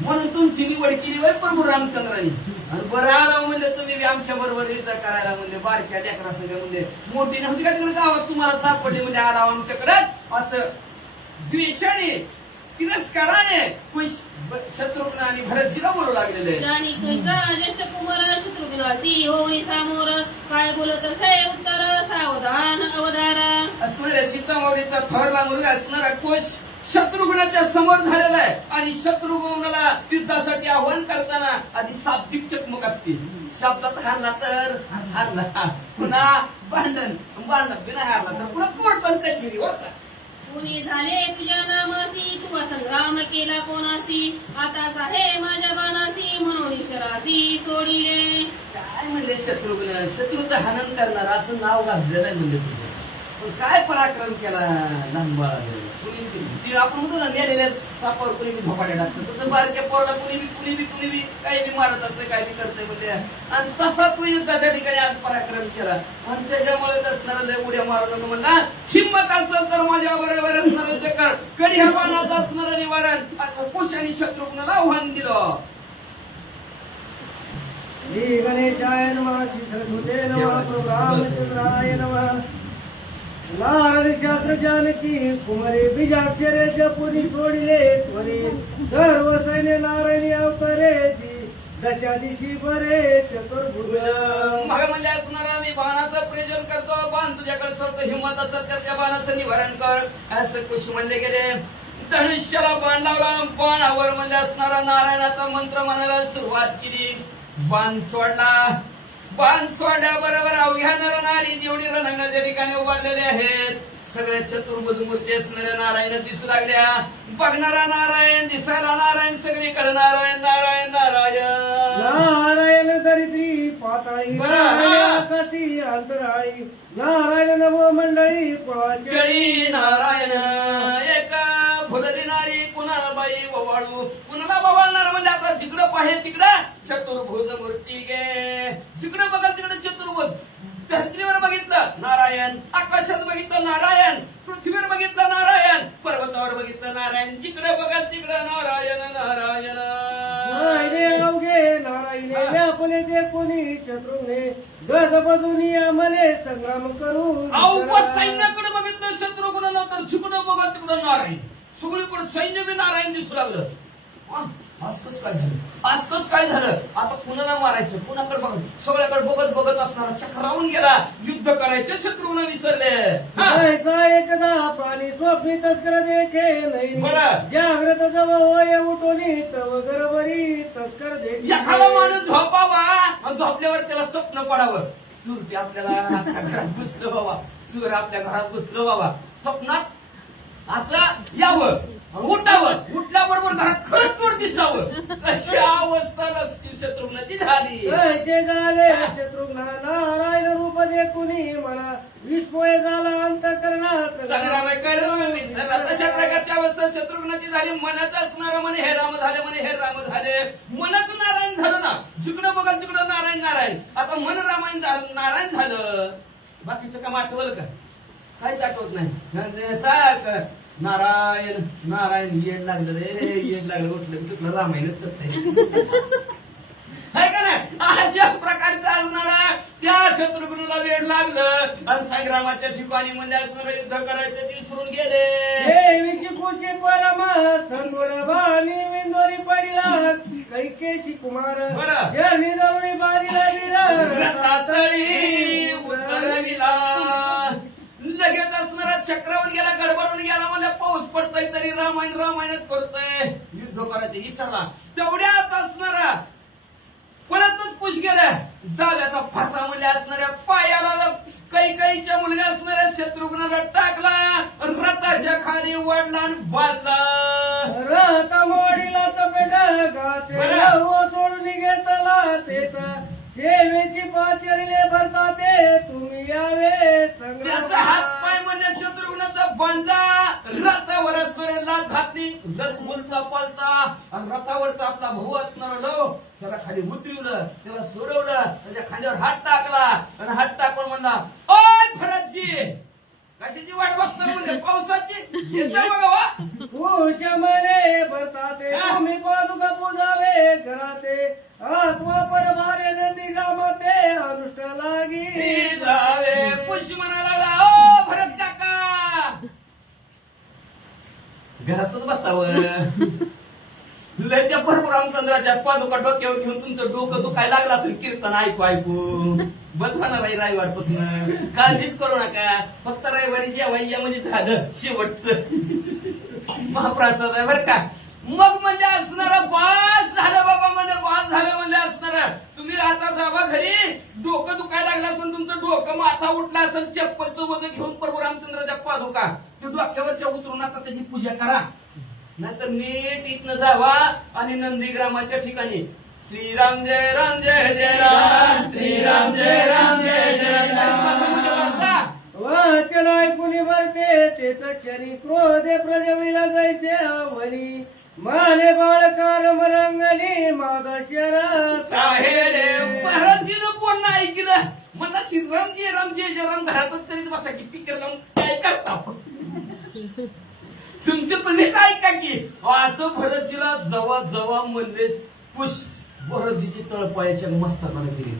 म्हणून तुमची निवड केली वय प्रभू रामचंद्रांनी. आणि बरं आला म्हणले तुम्ही बी आमच्या बरोबर युद्ध करायला म्हणले, बारक्या लेकरा सगळं म्हणले, मोठी नव्हती का तिकडे गावात तुम्हाला सापडली म्हणजे आला आमच्याकडेच असं द्वेषाने तिरस्काराने शत्रुघ्न आणि भरतजीला बोलू लागलेले. राणी कैचा ज्येष्ठ कुमार शत्रुघ्नाची होई सामोर, काय बोलत असे उत्तर सावधान अवधारा. असणाऱ्या सीतामाऊलीचा थोरला मुलगा असणारा कोश शत्रुघ्नाच्या समोर झालेला आहे. आणि शत्रुघ्नाला युद्धासाठी आव्हान करताना आधी शाब्दिक चकमक असते. शब्दात हारला तर हारला, पुन्हा भांडण बिना हारला तर पुन्हा कोर्ट पण कचेरी वाचा. कुणी झाले तुझ्या नामासी, तुझा संग्राम केला कोणासी, आताच आहे माझ्या बाणासी म्हणून ईश्वरासी सोडिले. काय म्हणले शत्रुघ्न, शत्रूचं हनन करणार असं नाव गाजलेलं आहे म्हणले तुझे. पण काय पराक्रम केला लहान बाळाने. आपण म्हणतो ना मेलेल्या सापावर कुणी बी भोपाड्या टाकतं, तसं बारक्या पोराला कुणी बी काही बी मारत असते, काय बी करतोय म्हणजे. आणि तसा तू युद्धाच्या ठिकाणी आज पराक्रम केला. आणि त्याच्यामुळे असणारा लय उड्या मारू नको म्हणला. हिंमत असेल तर माझ्या बरोबर असणार युद्ध कर, कधी ह्या बाणाचं असणारं निवारण. कुश आणि शत्रुघ्नाला आव्हान दिलं. श्री गणेशाय नमः, श्री सरस्वते नमः, प्रभु रामचंद्राय नमः. नारद शास्त्र जानकी कुमारी बीजाक्षरे जपुनी सोडिले त्वरे, सर्व सैन्य नारायणी अवतरे दशा दिशी बरे चतुर्भुज. मग म्हणजे असणारा मी बाणाचं प्रयोजन करतो, बाण तुझ्याकडे सोडतो, हिंमत असेल तर त्या बाणाचं निवारण कर असं कुश म्हणले गेले. धनुष्याला बाण लावला, बाणावर म्हणजे असणारा नारायणाचा मंत्र म्हणायला सुरुवात केली. बाण सोडल्याबरोबर अवघ्या नर नारी जेवढी रणांगणाच्या ठिकाणी उभारलेले आहेत सगळ्या चतुर्भुज मूर्ती असणाऱ्या नारायण दिसू लागल्या. बघणारा नारायण, दिसायला नारायण, सगळीकडे नारायण नारायण नारायण नारायण दरिद्री पाताळी, नारायण आकाशी अंतराळी, नारायण नवो मंडळी चळी नारायण. एक फुलरी नारी कुणाला बाई ववाळू, कुणाला ववाळणार म्हणजे आता जिकडं पाहिजे तिकडं चतुर्भुज मूर्ती गे. जिकडे बघा तिकडे चतुर्भुज. धरतीवर बघितलं नारायण, आकाशात बघितलं नारायण, पृथ्वीवर बघितलं नारायण, पर्वतावर बघितलं नारायण, जिकडे बघा तिकडे नारायण नारायण. अवघे नारायणे व्यापले ते कोणी शत्रुघ्ने, गजबजुनी आम्हाले संग्राम करू. सैन्याकडे बघितलं शत्रुघ्न तर जिकडे बघा तिकडे नारायण, सगळीकडे सैन्य बी नारायण दिसू लागलं. आज कस काय झालं, आता कुणाला मारायचं, कुणाकडे बघ, सगळ्याकडे बघत असणारा चक्रावून गेला. युद्ध करायचे शत्रुघ्न विसरले. एकदा प्राणी स्वप्नी तस्कर देखे नाही, जागृत जव होय उठोनी तव गरबरी तस्कर देखी. एखादा माणूस झोपावा आणि झोपल्यावर त्याला स्वप्न पडावं, चूर ते आपल्याला घरात घुसलं बाबा, चूर आपल्या घरात घुसलं बाबा, स्वप्नात असं यावं, उठावं, उठल्याबरोबर घरात खरंच चोर दिसावं. अशी अवस्था लक्ष्मी शत्रुघ्नाची झाली. झाले शत्रुघ्न नारायण रूप देखुनी म्हणा, विस्मय झाला अंतःकरणात संग्राम करून विसरला. तशा प्रकारची अवस्था शत्रुघ्नाची झाली. मनात असणारं म्हणे हे राम झाले, म्हणे हे राम झाले, मनच नारायण झालं ना. जिकडं बघा तिकडं नारायण नारायण. आता मन रामायण झालं, नारायण झालं, बाकीचं काम आठवलं का? काहीच आठवत नाही. सारखं नारायण नारायण येड लागलं रे, येड लागलं, उठलं सुटलं रामायणच आहे का नाही. अशा प्रकारचं असणारा त्या शत्रुघ्नाला वेळ लागलं आणि संग्रामाच्या ठिकाणी म्हणजे असणारं युद्ध करायचं ते विसरून गेले. देवीची कुशी परमा संगोर बाणी विंदोरी पडिला, कैकेशी कुमार जनी जवळी बाजीला रतातळी उतरविला. लगेच असणारा चक्रावून गेला, गडबडून गेला, मला पाऊस पडतोय तरी रामायण रामायणच करतोय. युद्ध करायचं इसरला. तेवढ्यात असणारा परतच पुश गेला, डाव्याचा फासा मध्ये असणाऱ्या पायाला कैकेयीच्या मुलगा असणाऱ्या शत्रुघ्नाला टाकला, रथाच्या खाली वाढला आणि बांधला. रथ मोडीला तपेट गाते सोडून घेतला तेचा, सेवेची पाचरले भरता ते तुम्ही यावे. त्याचा हात पाय म्हणजे शत्रुघ्नाचा बांधा, रथावर असणाऱ्या लाथ घातली, रथ मुलता पालता आणि रथावरचा आपला भाऊ असणारा लो त्याला खाली उतरवलं, त्याला सोडवलं, त्याच्या खांद्यावर हात टाकला आणि हात टाकून म्हणला, ओय भरतजी कशाची वाट बघतो म्हणजे पावसाची येतं बघा वा. खुश मने भरताते तुम्ही पादुका पूजावे घराते आत्मा परभारे नदी गामाते अनुष्ठ लागी जावे पुष्य म्हणाला ओ भरत काका घरातच बसावं. लय त्या भरपूर रामचंद्राच्या पादुका डोक्यावर घेऊन तुमचं डोकं दुखायला लागलं असेल कीर्तन ऐकू ऐकू. बंद होणार आहे रविवारपासून. काळजीच करू नका. फक्त रविवारी जेवायला म्हणजे झालं शेवटचं महाप्रसाद आहे बरं का. मग म्हणजे असणार बास झालं बाबा म्हणजे बास झालं म्हणजे असणार. तुम्ही आता जावा घरी. डोकं दुखायला लागलं असेल तुमचं डोकं माथा उठला असेल चप्पलचं वजन घेऊन प्रभू रामचंद्राच्या पादुका ते डोक्यावरच्या उतरून आता त्याची पूजा करा. नाहीतर नीट इथनं जावा आणि नंदीग्रामाच्या ठिकाणी श्रीराम जय राम जय जय राम श्रीराम जय राम जय जय राम असं म्हणजे वाचा. वाचन ऐकून भरते तेच क्षणी क्रोधे प्रजविला जायचे आवनी माने बाळकार मरंगली माझा शरा साहेब भरतजीनं बोलणं ऐकलं. मला श्रीराम जय राम जय जय राम घरातच करीत बसा की पिकर लावून काय करता तुमचं तुम्हीच ऐका की. असं भरतजीला जवा जवा म्हणले पुष भरतजीची तळपायाच्या मस्तकाने केली.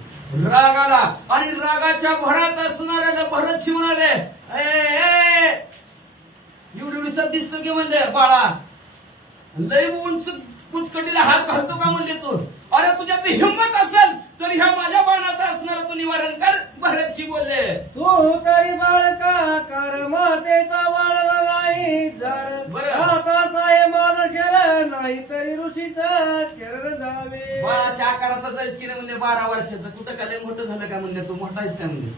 राग आला आणि रागाच्या भरात असणाऱ्या भरतजी म्हणाले एवढी दिसत दिसतो की म्हणले बाळा लय उंच कुचकटीला हात घालतो का म्हणले तू. अरे तुझ्यात हिंमत असेल तर ह्या माझ्या बाणाचा असणार तू निवारण कर. भरतजी बोलले तू तरी बाळका कर मातेचा बाळला नाही जर बरं. आता साहे माझा शरण नाही तरी ऋषीचा शरण जावे बाळाच्या आकाराचा जायस की नाही म्हणले 12 वर्षाचं. कुठं काय लय मोठं झालं का म्हणले तू मोठा आहेस काय म्हणले.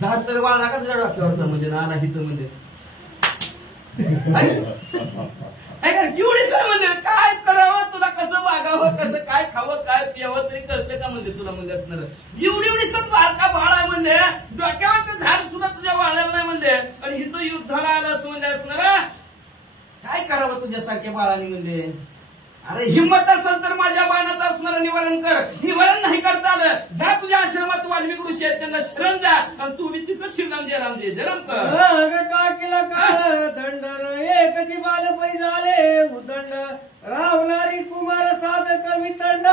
झाड तर बाळ नका तुझ्या डोक्यावरचा म्हणजे नाना हित म्हणजे केवढी सर म्हणजे काय करावं तुला कसं वागावं कसं काय खावं काय प्यावं तरी कळतं का म्हणजे तुला म्हणजे असणार. एवढी एवढी सर बारका बाळ आहे म्हणजे डोक्यावरचं झाड सुद्धा तुझ्या वाढलेलं नाही म्हणजे आणि हिथं युद्धाला आलं असं म्हणजे असणार. काय करावं तुझ्यासारख्या बाळाने म्हणजे. अरे हिंमत असेल तर माझ्या बाणाचं असणारं निवारण कर. निवारण नाही करता आलं जा तुझ्या आश्रमात वाल्मिक ऋषी आहेत त्यांना शरण जा आणि तू बी तिथं श्रीराम जय राम जय जय राम कर. टाकीला काळ दंडर एकची बालपरी झाले उदंड रावणारी कुमार साधक वितंड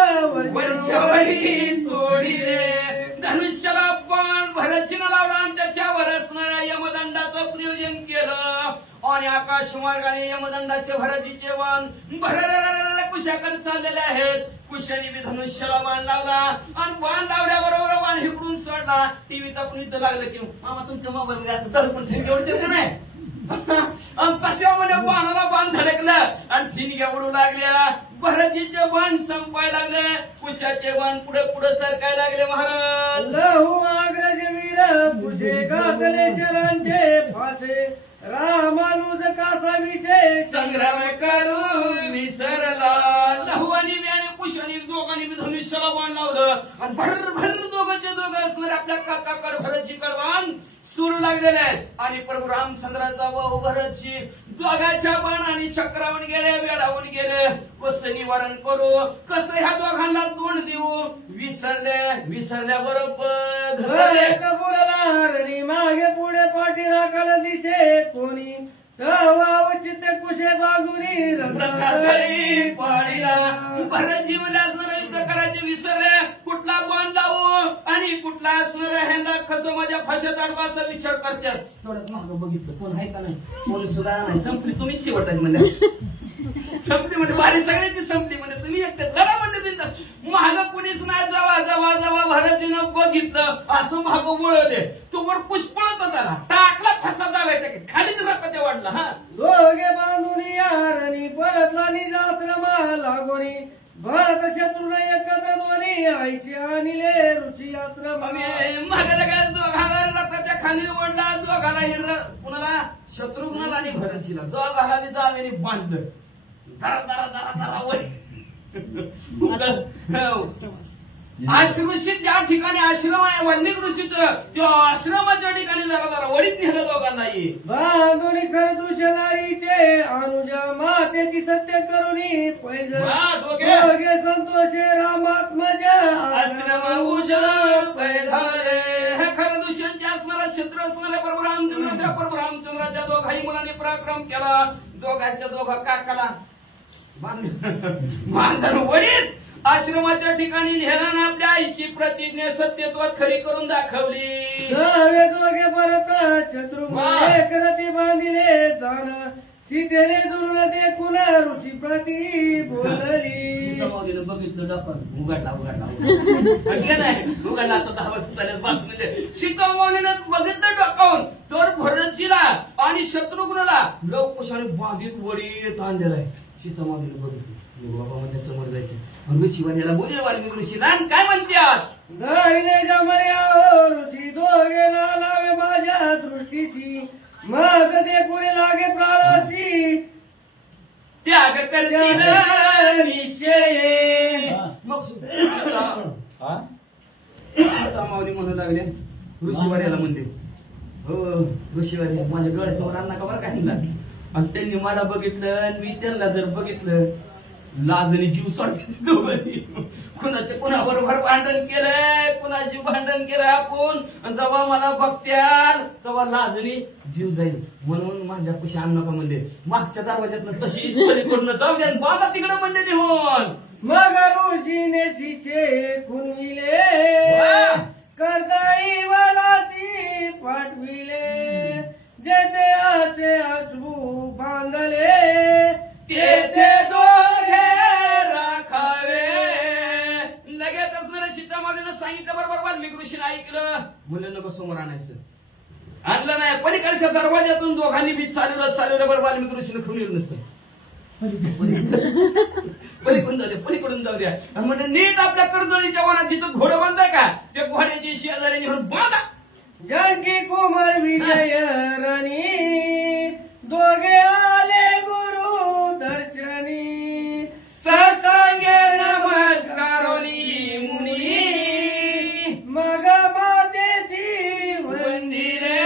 वरच्यावरी तोडी रे धनुष्याला पण भरतजीनं लावला आणि त्याच्यावर असणाऱ्या यमदंडाचं प्रयोजन केलं आणि आकाश मार्गाने यमदंडाचे भरतीचे बाण कुशाकडे चाललेले आहेत. कुशाने बी धनुष्याला बाण लावला आणि बाण लावल्याबरोबर बाण हिकडून सोडला. टीव्हीत आपण इथं लागलं की मामा तुमच्या मोबाईल मध्ये असं दडपण ठिणग्या उडते का नाही. कशामध्ये बाणाला बाण धडकलं आणि ठिणग्या उडू लागल्या. भरतीचे बाण संपायला लागले. कुशाचे बाण पुढे पुढे सरकायला लागले. महाराज लहू आग्रज वीर कुशे गातले शरांचे फासे रामानुज कासा विषय संग्राम करू विसरला. लहू आणि कुशाने दोघांनी धनुष्याला बाण लावलं आणि भर भर दोघांचे दोघं असणारे आपल्या काकाकड भरतजी बाण सुरू लागलेले आहेत. आणि प्रभू रामचंद्राचा व भरतजी दोघांच्या बाणाने चक्रावून गेले वेळावून गेले. कसं निवारण करू कसं ह्या दोघांना तोंड देऊ. विसरल्या बरोबर कबुरला मागे पुढे पाठी राखाला दिसे कोणी चित्त कुशे बांधुनी रथाखाली पाडीला. भरतजी म्हणजे असणार युद्ध करायचे विसरले. कुठला बाण लावू आणि कुठला असणार ह्यांना कसं माझ्या फाशात अडवा असा विचार करतात. थोड्यात मागं बघितलं कोण आहे का नाही. कोण सुद्धा नाही. संपली तुम्हीच शेवटात म्हणजे संपली म्हणजे वारी सगळ्याची संपली म्हणजे तुम्ही एकट्यात लढा म्हणजे बिंदास. महाग कुणीच नाही. जवा जवा जवा भरतजीनं बघितलं असं महाग वळले तो वर पुष्पळतच आला. टाकला फसा दाबायचा की खालीच रक्ताच्या वाढला. हा दोघे बांधुनी यारणी परतला निजाश्रमा लागोनी भरत शत्रुन एकत्र दोन्ही आईचे आणले ऋषी आश्रम. महागाला काय दोघाला रथाच्या खाली ओढला. दोघाला हिरला कुणाला शत्रुघ्नाला आणि भरतजीला दोघाला बी दावेने बांधलं. धरा धरा धरा धरा वरी ऋषी ज्या ठिकाणी आश्रम आहे वाल्मिक ऋषीचं त्या आश्रमाच्या ठिकाणी जरा जरा वडीत नेलं दोघांनाही. बांधुनी खरदूषणारीचे अनुजा मातेची सत्य करुणी पैज दोघे संतोषे रामात्मज आश्रम उजळ पैधारे. हे खरं दुष्यंत असणारा शत्रू असणाऱ्या प्रभू राम रामचंद्र त्या प्रभू रामचंद्राच्या दोघाही मुलांनी पराक्रम केला. दोघांच्या दोघा काकाला बांधण वडीत आश्रमाच्या ठिकाणी नेहराने आपल्या आईची प्रतिज्ञा सत्यत्वात खरी करून दाखवली. सहावे दोघे परत शत्रुघ्न वा. एकरती बांधिले जाण सीतेने दुर्न देखून ऋषी प्रती बोलली. सीतामाऊलीनं बघितलं डॉक्टर उघडला उघडला आता 10 वाजता झाले, 5 मिनिटे. सीतामाऊलीनं बघितलं डोकावून तर भरतजीला आणि शत्रुघ्नला लवकुशाने बांधित वडीत आणलेलाय. सीतामाऊलीनं बघितलं बाबा म्हणजे समोर जायचे ऋषीवाल्याला बोलले वाल्मिक ऋषीला काय म्हणतात दाहिने जमर्या ऋषी दोघे ना लावे माझ्या दृष्टीची मग देखून लागे प्राणासी त्याग करतील निश्चय. मग सीतामाऊली म्हणू लागले ऋषीवाल्याला म्हणले हो ऋषीवाल्या माझ्या डोळ्यासमोर आणा का बरं काही. आणि त्यांनी मला बघितलं आणि मी त्यांना जर बघितलं लाजणी जीव सोडते दोघांनी. कुणाच्या कुणाबरोबर भांडण केलंय कुणाशी भांडण केलं आपण आणि जेव्हा मला बघत्याल तेव्हा लाजणी जीव जाईल. म्हणून माझ्या पशी आणू नका म्हणले. मागच्या दरवाज्यातनं तशी पलीकडून जाऊ द्या बाबा तिकडे म्हणले निघून. मग ऋषीने शिषे खुनविले वा. करताई वलासी पाठविले जेथे आसे अश्रू बांधले तेथे दोघे राखावे. लगेच असणाऱ्या सीतामाऊलीनं सांगितलं बरोबर वाल्मिक ऋषीने ऐकलं. म्हणलं नको समोर आणायचं. आणलं नाही पलीकडच्या दरवाज्यातून दोघांनी बी चालवलं बरं वाल्मिक ऋषीने खुणलं नसतं. पलीकडून जाऊ द्या म्हणजे नीट आपल्या कर्दळीच्या वनात जिथं घोडं बांधताय का त्या घोड्याची शेजारी नेऊन बांधा. जानकी कुमार विजय राणी दोघे आले गुरु दर्शनी साष्टांगे नमस्कारोनी मुनी मग मातेसी वंदिले.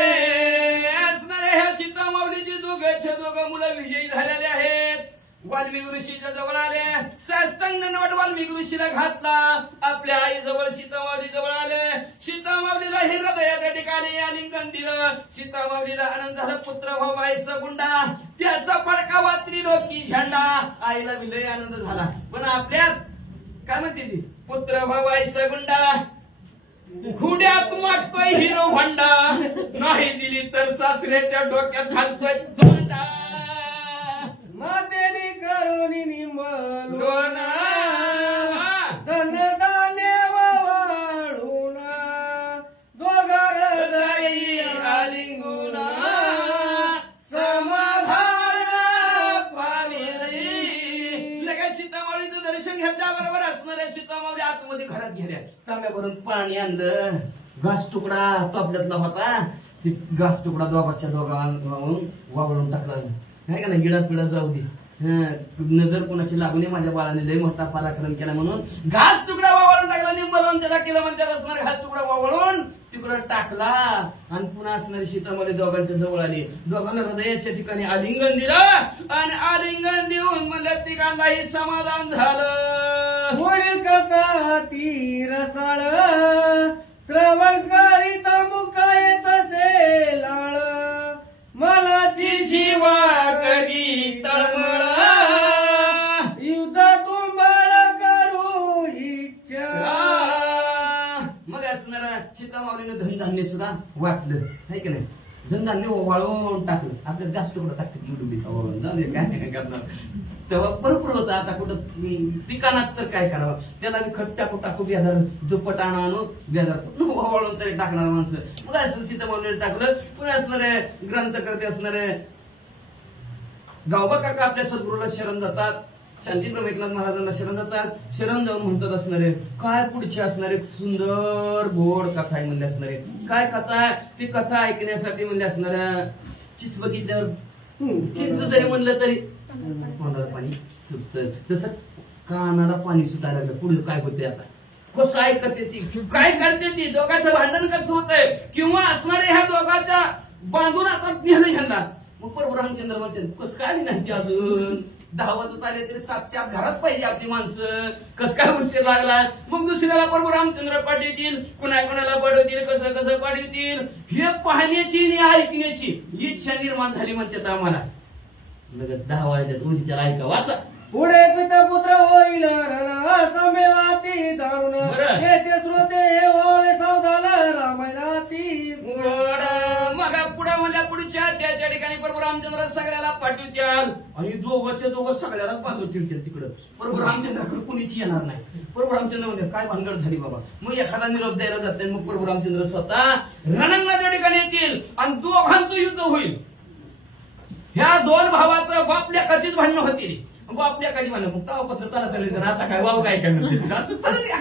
असणारे ह्या सीतामाऊलीची दोघं मुलं विजयी झालेले आहेत. वाल्मिक ऋषीच्या जवळ आले साष्टांग दंडवत वाल्मिक ऋषीला घातला. आपल्या आई जवळ सीतामाऊली जवळ आले. सीतामाऊलीला हे हृदयाच्या ठिकाणी आलिंगन दिलं. सीतामाऊलीला आनंद झाला. पुत्र भाऊ आई सगुंडा त्याचा फडका वात्री लोकी झेंडा. आईला विलय आनंद झाला. पण आपल्यात काय म्हणते ती पुत्र भाऊ आई सगुंडा खुड्यात मागतोय हिरो भंडा नाही दिली तर सासऱ्याच्या डोक्यात घालतोय धोंडा. मातेनी करुणी निंबलो लोणा. धन धान्य वाळून दोघार हृदयी आलिंगून समाधान पाविले. लगेच सीतामाऊलीचं दर्शन घेतल्याबरोबर असणाऱ्या सीतामाऊली आतमध्ये घरात गेल्या. तांब्यावरून पाणी आणलं. घास तुकडा तो आपल्यातला होता. ते घास तुकडा दोघांवरून वावळून टाकला. नाही का ना गिडात पिढा जाऊ दे नजर कोणाची लागू नये. माझ्या बाळाने लय मोठा पराक्रम केला म्हणून घास तुकडा वावळून टाकला. निंबलवून त्याला केलं म्हणजे त्याला असणारे घास तुकडा वावळून तिकडं टाकला. आणि पुन्हा असणारी सीतामाऊली दोघांच्या जवळ आली. दोघांना हृदयाच्या ठिकाणी आलिंगन दिलं आणि आलिंगन देऊन म्हणलं तिघांनाही समाधान झालं. पुढील कथा ती रसाळ श्रवण करीत मुखाये तसे लाळ मनाची जीवा करी तळमळ युद्ध तुंबळ करू इच्छा. मग असणारा सीतामाऊलीनं धनधान्य सुद्धा वाटलं आहे की नाही. धनधान्य वाळवून टाकलं. आपल्याला घास तुकडा टाकतात युडुबीचा वाळवून जाऊ दे काय नाही करणार. तेव्हा भरपूर होतं. आता कुठं पिकानाच तर काय करावं. त्याला खत टाकू बेजार दुप्पट आणू बेजार वाळून तरी टाकणार माणसं. पुन्हा असं सीतामाऊलीने टाकलं. पुन्हा असणारे ग्रंथकर्ते असणारे गावबा काका आपल्या सद्गुरूला शरण जातात. शांतीप्रभू एकनाथ महाराजांना शरण जातात. शरण जाऊन म्हणतात असणारे काय पुढचे असणारे सुंदर गोड कथा आहे म्हणले असणारे. काय कथा आहे ती कथा ऐकण्यासाठी म्हणले असणाऱ्या चिच बघितल्यावर चिंच जरी म्हणलं तरी तोंडाला पाणी सुटतं. तसं कानाला पाणी सुटायला लागलं. पुढे काय होते आता कसं ऐकते ती काय करते ती दोघांचं भांडण कसं होतंय किंवा असणारे ह्या दोघांच्या बांधून आता नेहमी ह्यांना. मग प्रभू रामचंद्र म्हणते कसं काय नाही अजून 10 वाजत आले तरी 7च्या आत घरात पाहिजे आपली माणसं. कस काय उशीर लागला. मग दुसऱ्याला प्रभू रामचंद्र पाठवतील, कुणाला पाठवतील, कसं कसं पाठवतील, हे पाहण्याची आणि ऐकण्याची इच्छा निर्माण झाली म्हणतात आम्हाला. लगेच 10 वाजल्यात उद्याच्या ऐका वाचा. पुढे पिता पुत्र होईल रणाचा मेवाती दारुण बरं. येथे श्रोते हे वावले सावधान रामायणाती. मग पुढे म्हणल्या पुढच्या त्या ठिकाणी प्रभू रामचंद्र सगळ्याला पाठवत्याल आणि दोघं सगळ्याला पाठवून ठेवतील तिकडं. प्रभू रामचंद्राकडे कोणीच येणार नाही. प्रभू रामचंद्र म्हणजे काय भानगड झाली बाबा. मग एखादा निरोप द्यायला जाते, मग प्रभू रामचंद्र स्वतः रणांगणा ठिकाणी येतील आणि दोघांचं युद्ध होईल. ह्या 2 भावाचं बापल्या कधीच भांडणं होतील. बापल्या कधी म्हणणं मग तेव्हापासून चालत आलं आता काय वाव काय करणार असं चालू द्या.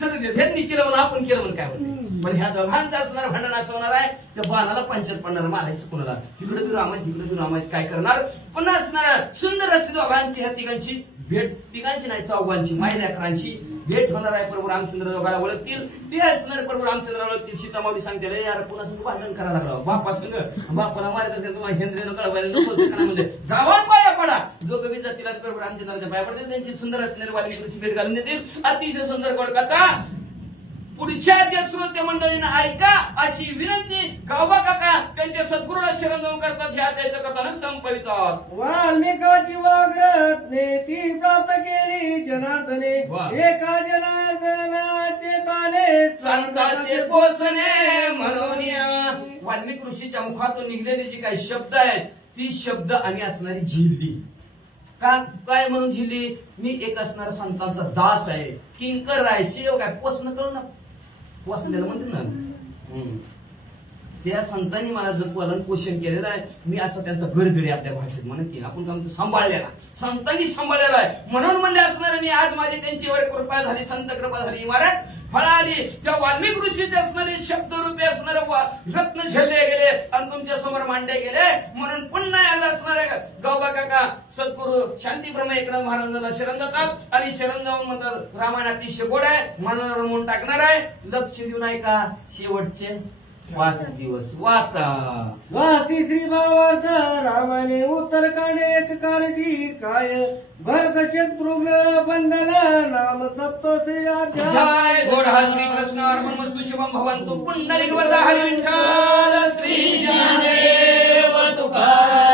चलू दे ह्यांनी केलं म्हणून आपण केलं म्हणून काय म्हणते. पण ह्या दोघांचं असणार भांडण असं होणार आहे. त्या बाणाला पंचायत पडणार, मारायचं कोणाला. तिकडे तू रामायत तिकडे तू रामायत काय करणार. पण असणार सुंदर अशी दोघांची ह्या तिघांची भेट, तिघांची नाही चौघांची मायलेकरांची भेट होणार आहे. प्रभू रामचंद्र दोघाला ओळखतील. ते असणार प्रभू रामचंद्र ओळखतील. सीतामावी सांगते रे यार पुन्हा संग भांडण करायला लागला बापा संग, बापाला मारत असेल तुम्हाला हेंद्रेनं कळवायला म्हणजे जावण पाया पडा. दोघं बी जातील आणि प्रभू रामचंद्राच्या पाया पडतील. त्यांची सुंदर असणारी वाल्मिकीची भेट घालून देतील. अतिशय सुंदर गोड कथा पुढच्या त्या श्रोते मंडळींना ऐका अशी विनंती गावबा काका त्यांच्या सद्गुरूला शरण जाऊन करतात. ह्या त्याचं कथानक संपवितात. वाल्मिकाची वाग्रत्ने ती प्राप्त केली जनार्दने. वा. एका जनार्दनाचे ताने संतांचे पोसणे म्हणून वाल्मिक ऋषीच्या मुखातून निघलेले जे काही शब्द आहेत ती शब्द आणि असणारी झिल्ली. का काय म्हणून झिल्ली. मी एक असणारा संतांचा दास आहे, किंकर आहे, सेवक आहे. पोसणं कळलं ना, पोसलेलं म्हणते ना. त्या संतांनी मला जर पालन पोषण केलेलं आहे. मी असं त्यांचा गडगडी आपल्या भाषेत म्हणत की आपण काय म्हणतो सांभाळलेला, संतांनी सांभाळलेला आहे. म्हणून म्हणले असणार मी आज माझी त्यांच्यावर कृपा झाली, संत कृपा झाली. इमारत फळाली. त्या वाल्मिक ऋषीचे असणारे शब्दरूपी असणारे रत्न झेलले गेले आणि तुमच्या समोर मांडले गेले. म्हणून पुन्हा आज असणारे गावबा काका सद्गुरू शांतीब्रह्म एकनाथ महाराजांना शरण जातात आणि शरण जाऊन म्हणतात रामायण अतिशय गोड आहे, म्हणून टाकणार आहे. लक्ष देऊ नाही का शेवटचे 5 दिवस वाचा. तिसरी भावार्थ रामाने उत्तरकांड एक कारटी काय भरत शत्रुघ्न बंधन नाम सप्तसे जय घोडा श्री कृष्ण अर्पणमस्तु शुभम भवन्तु पुंडलिक वरदा हरी विठ्ठल श्री ज्ञानदेव तुकाराम.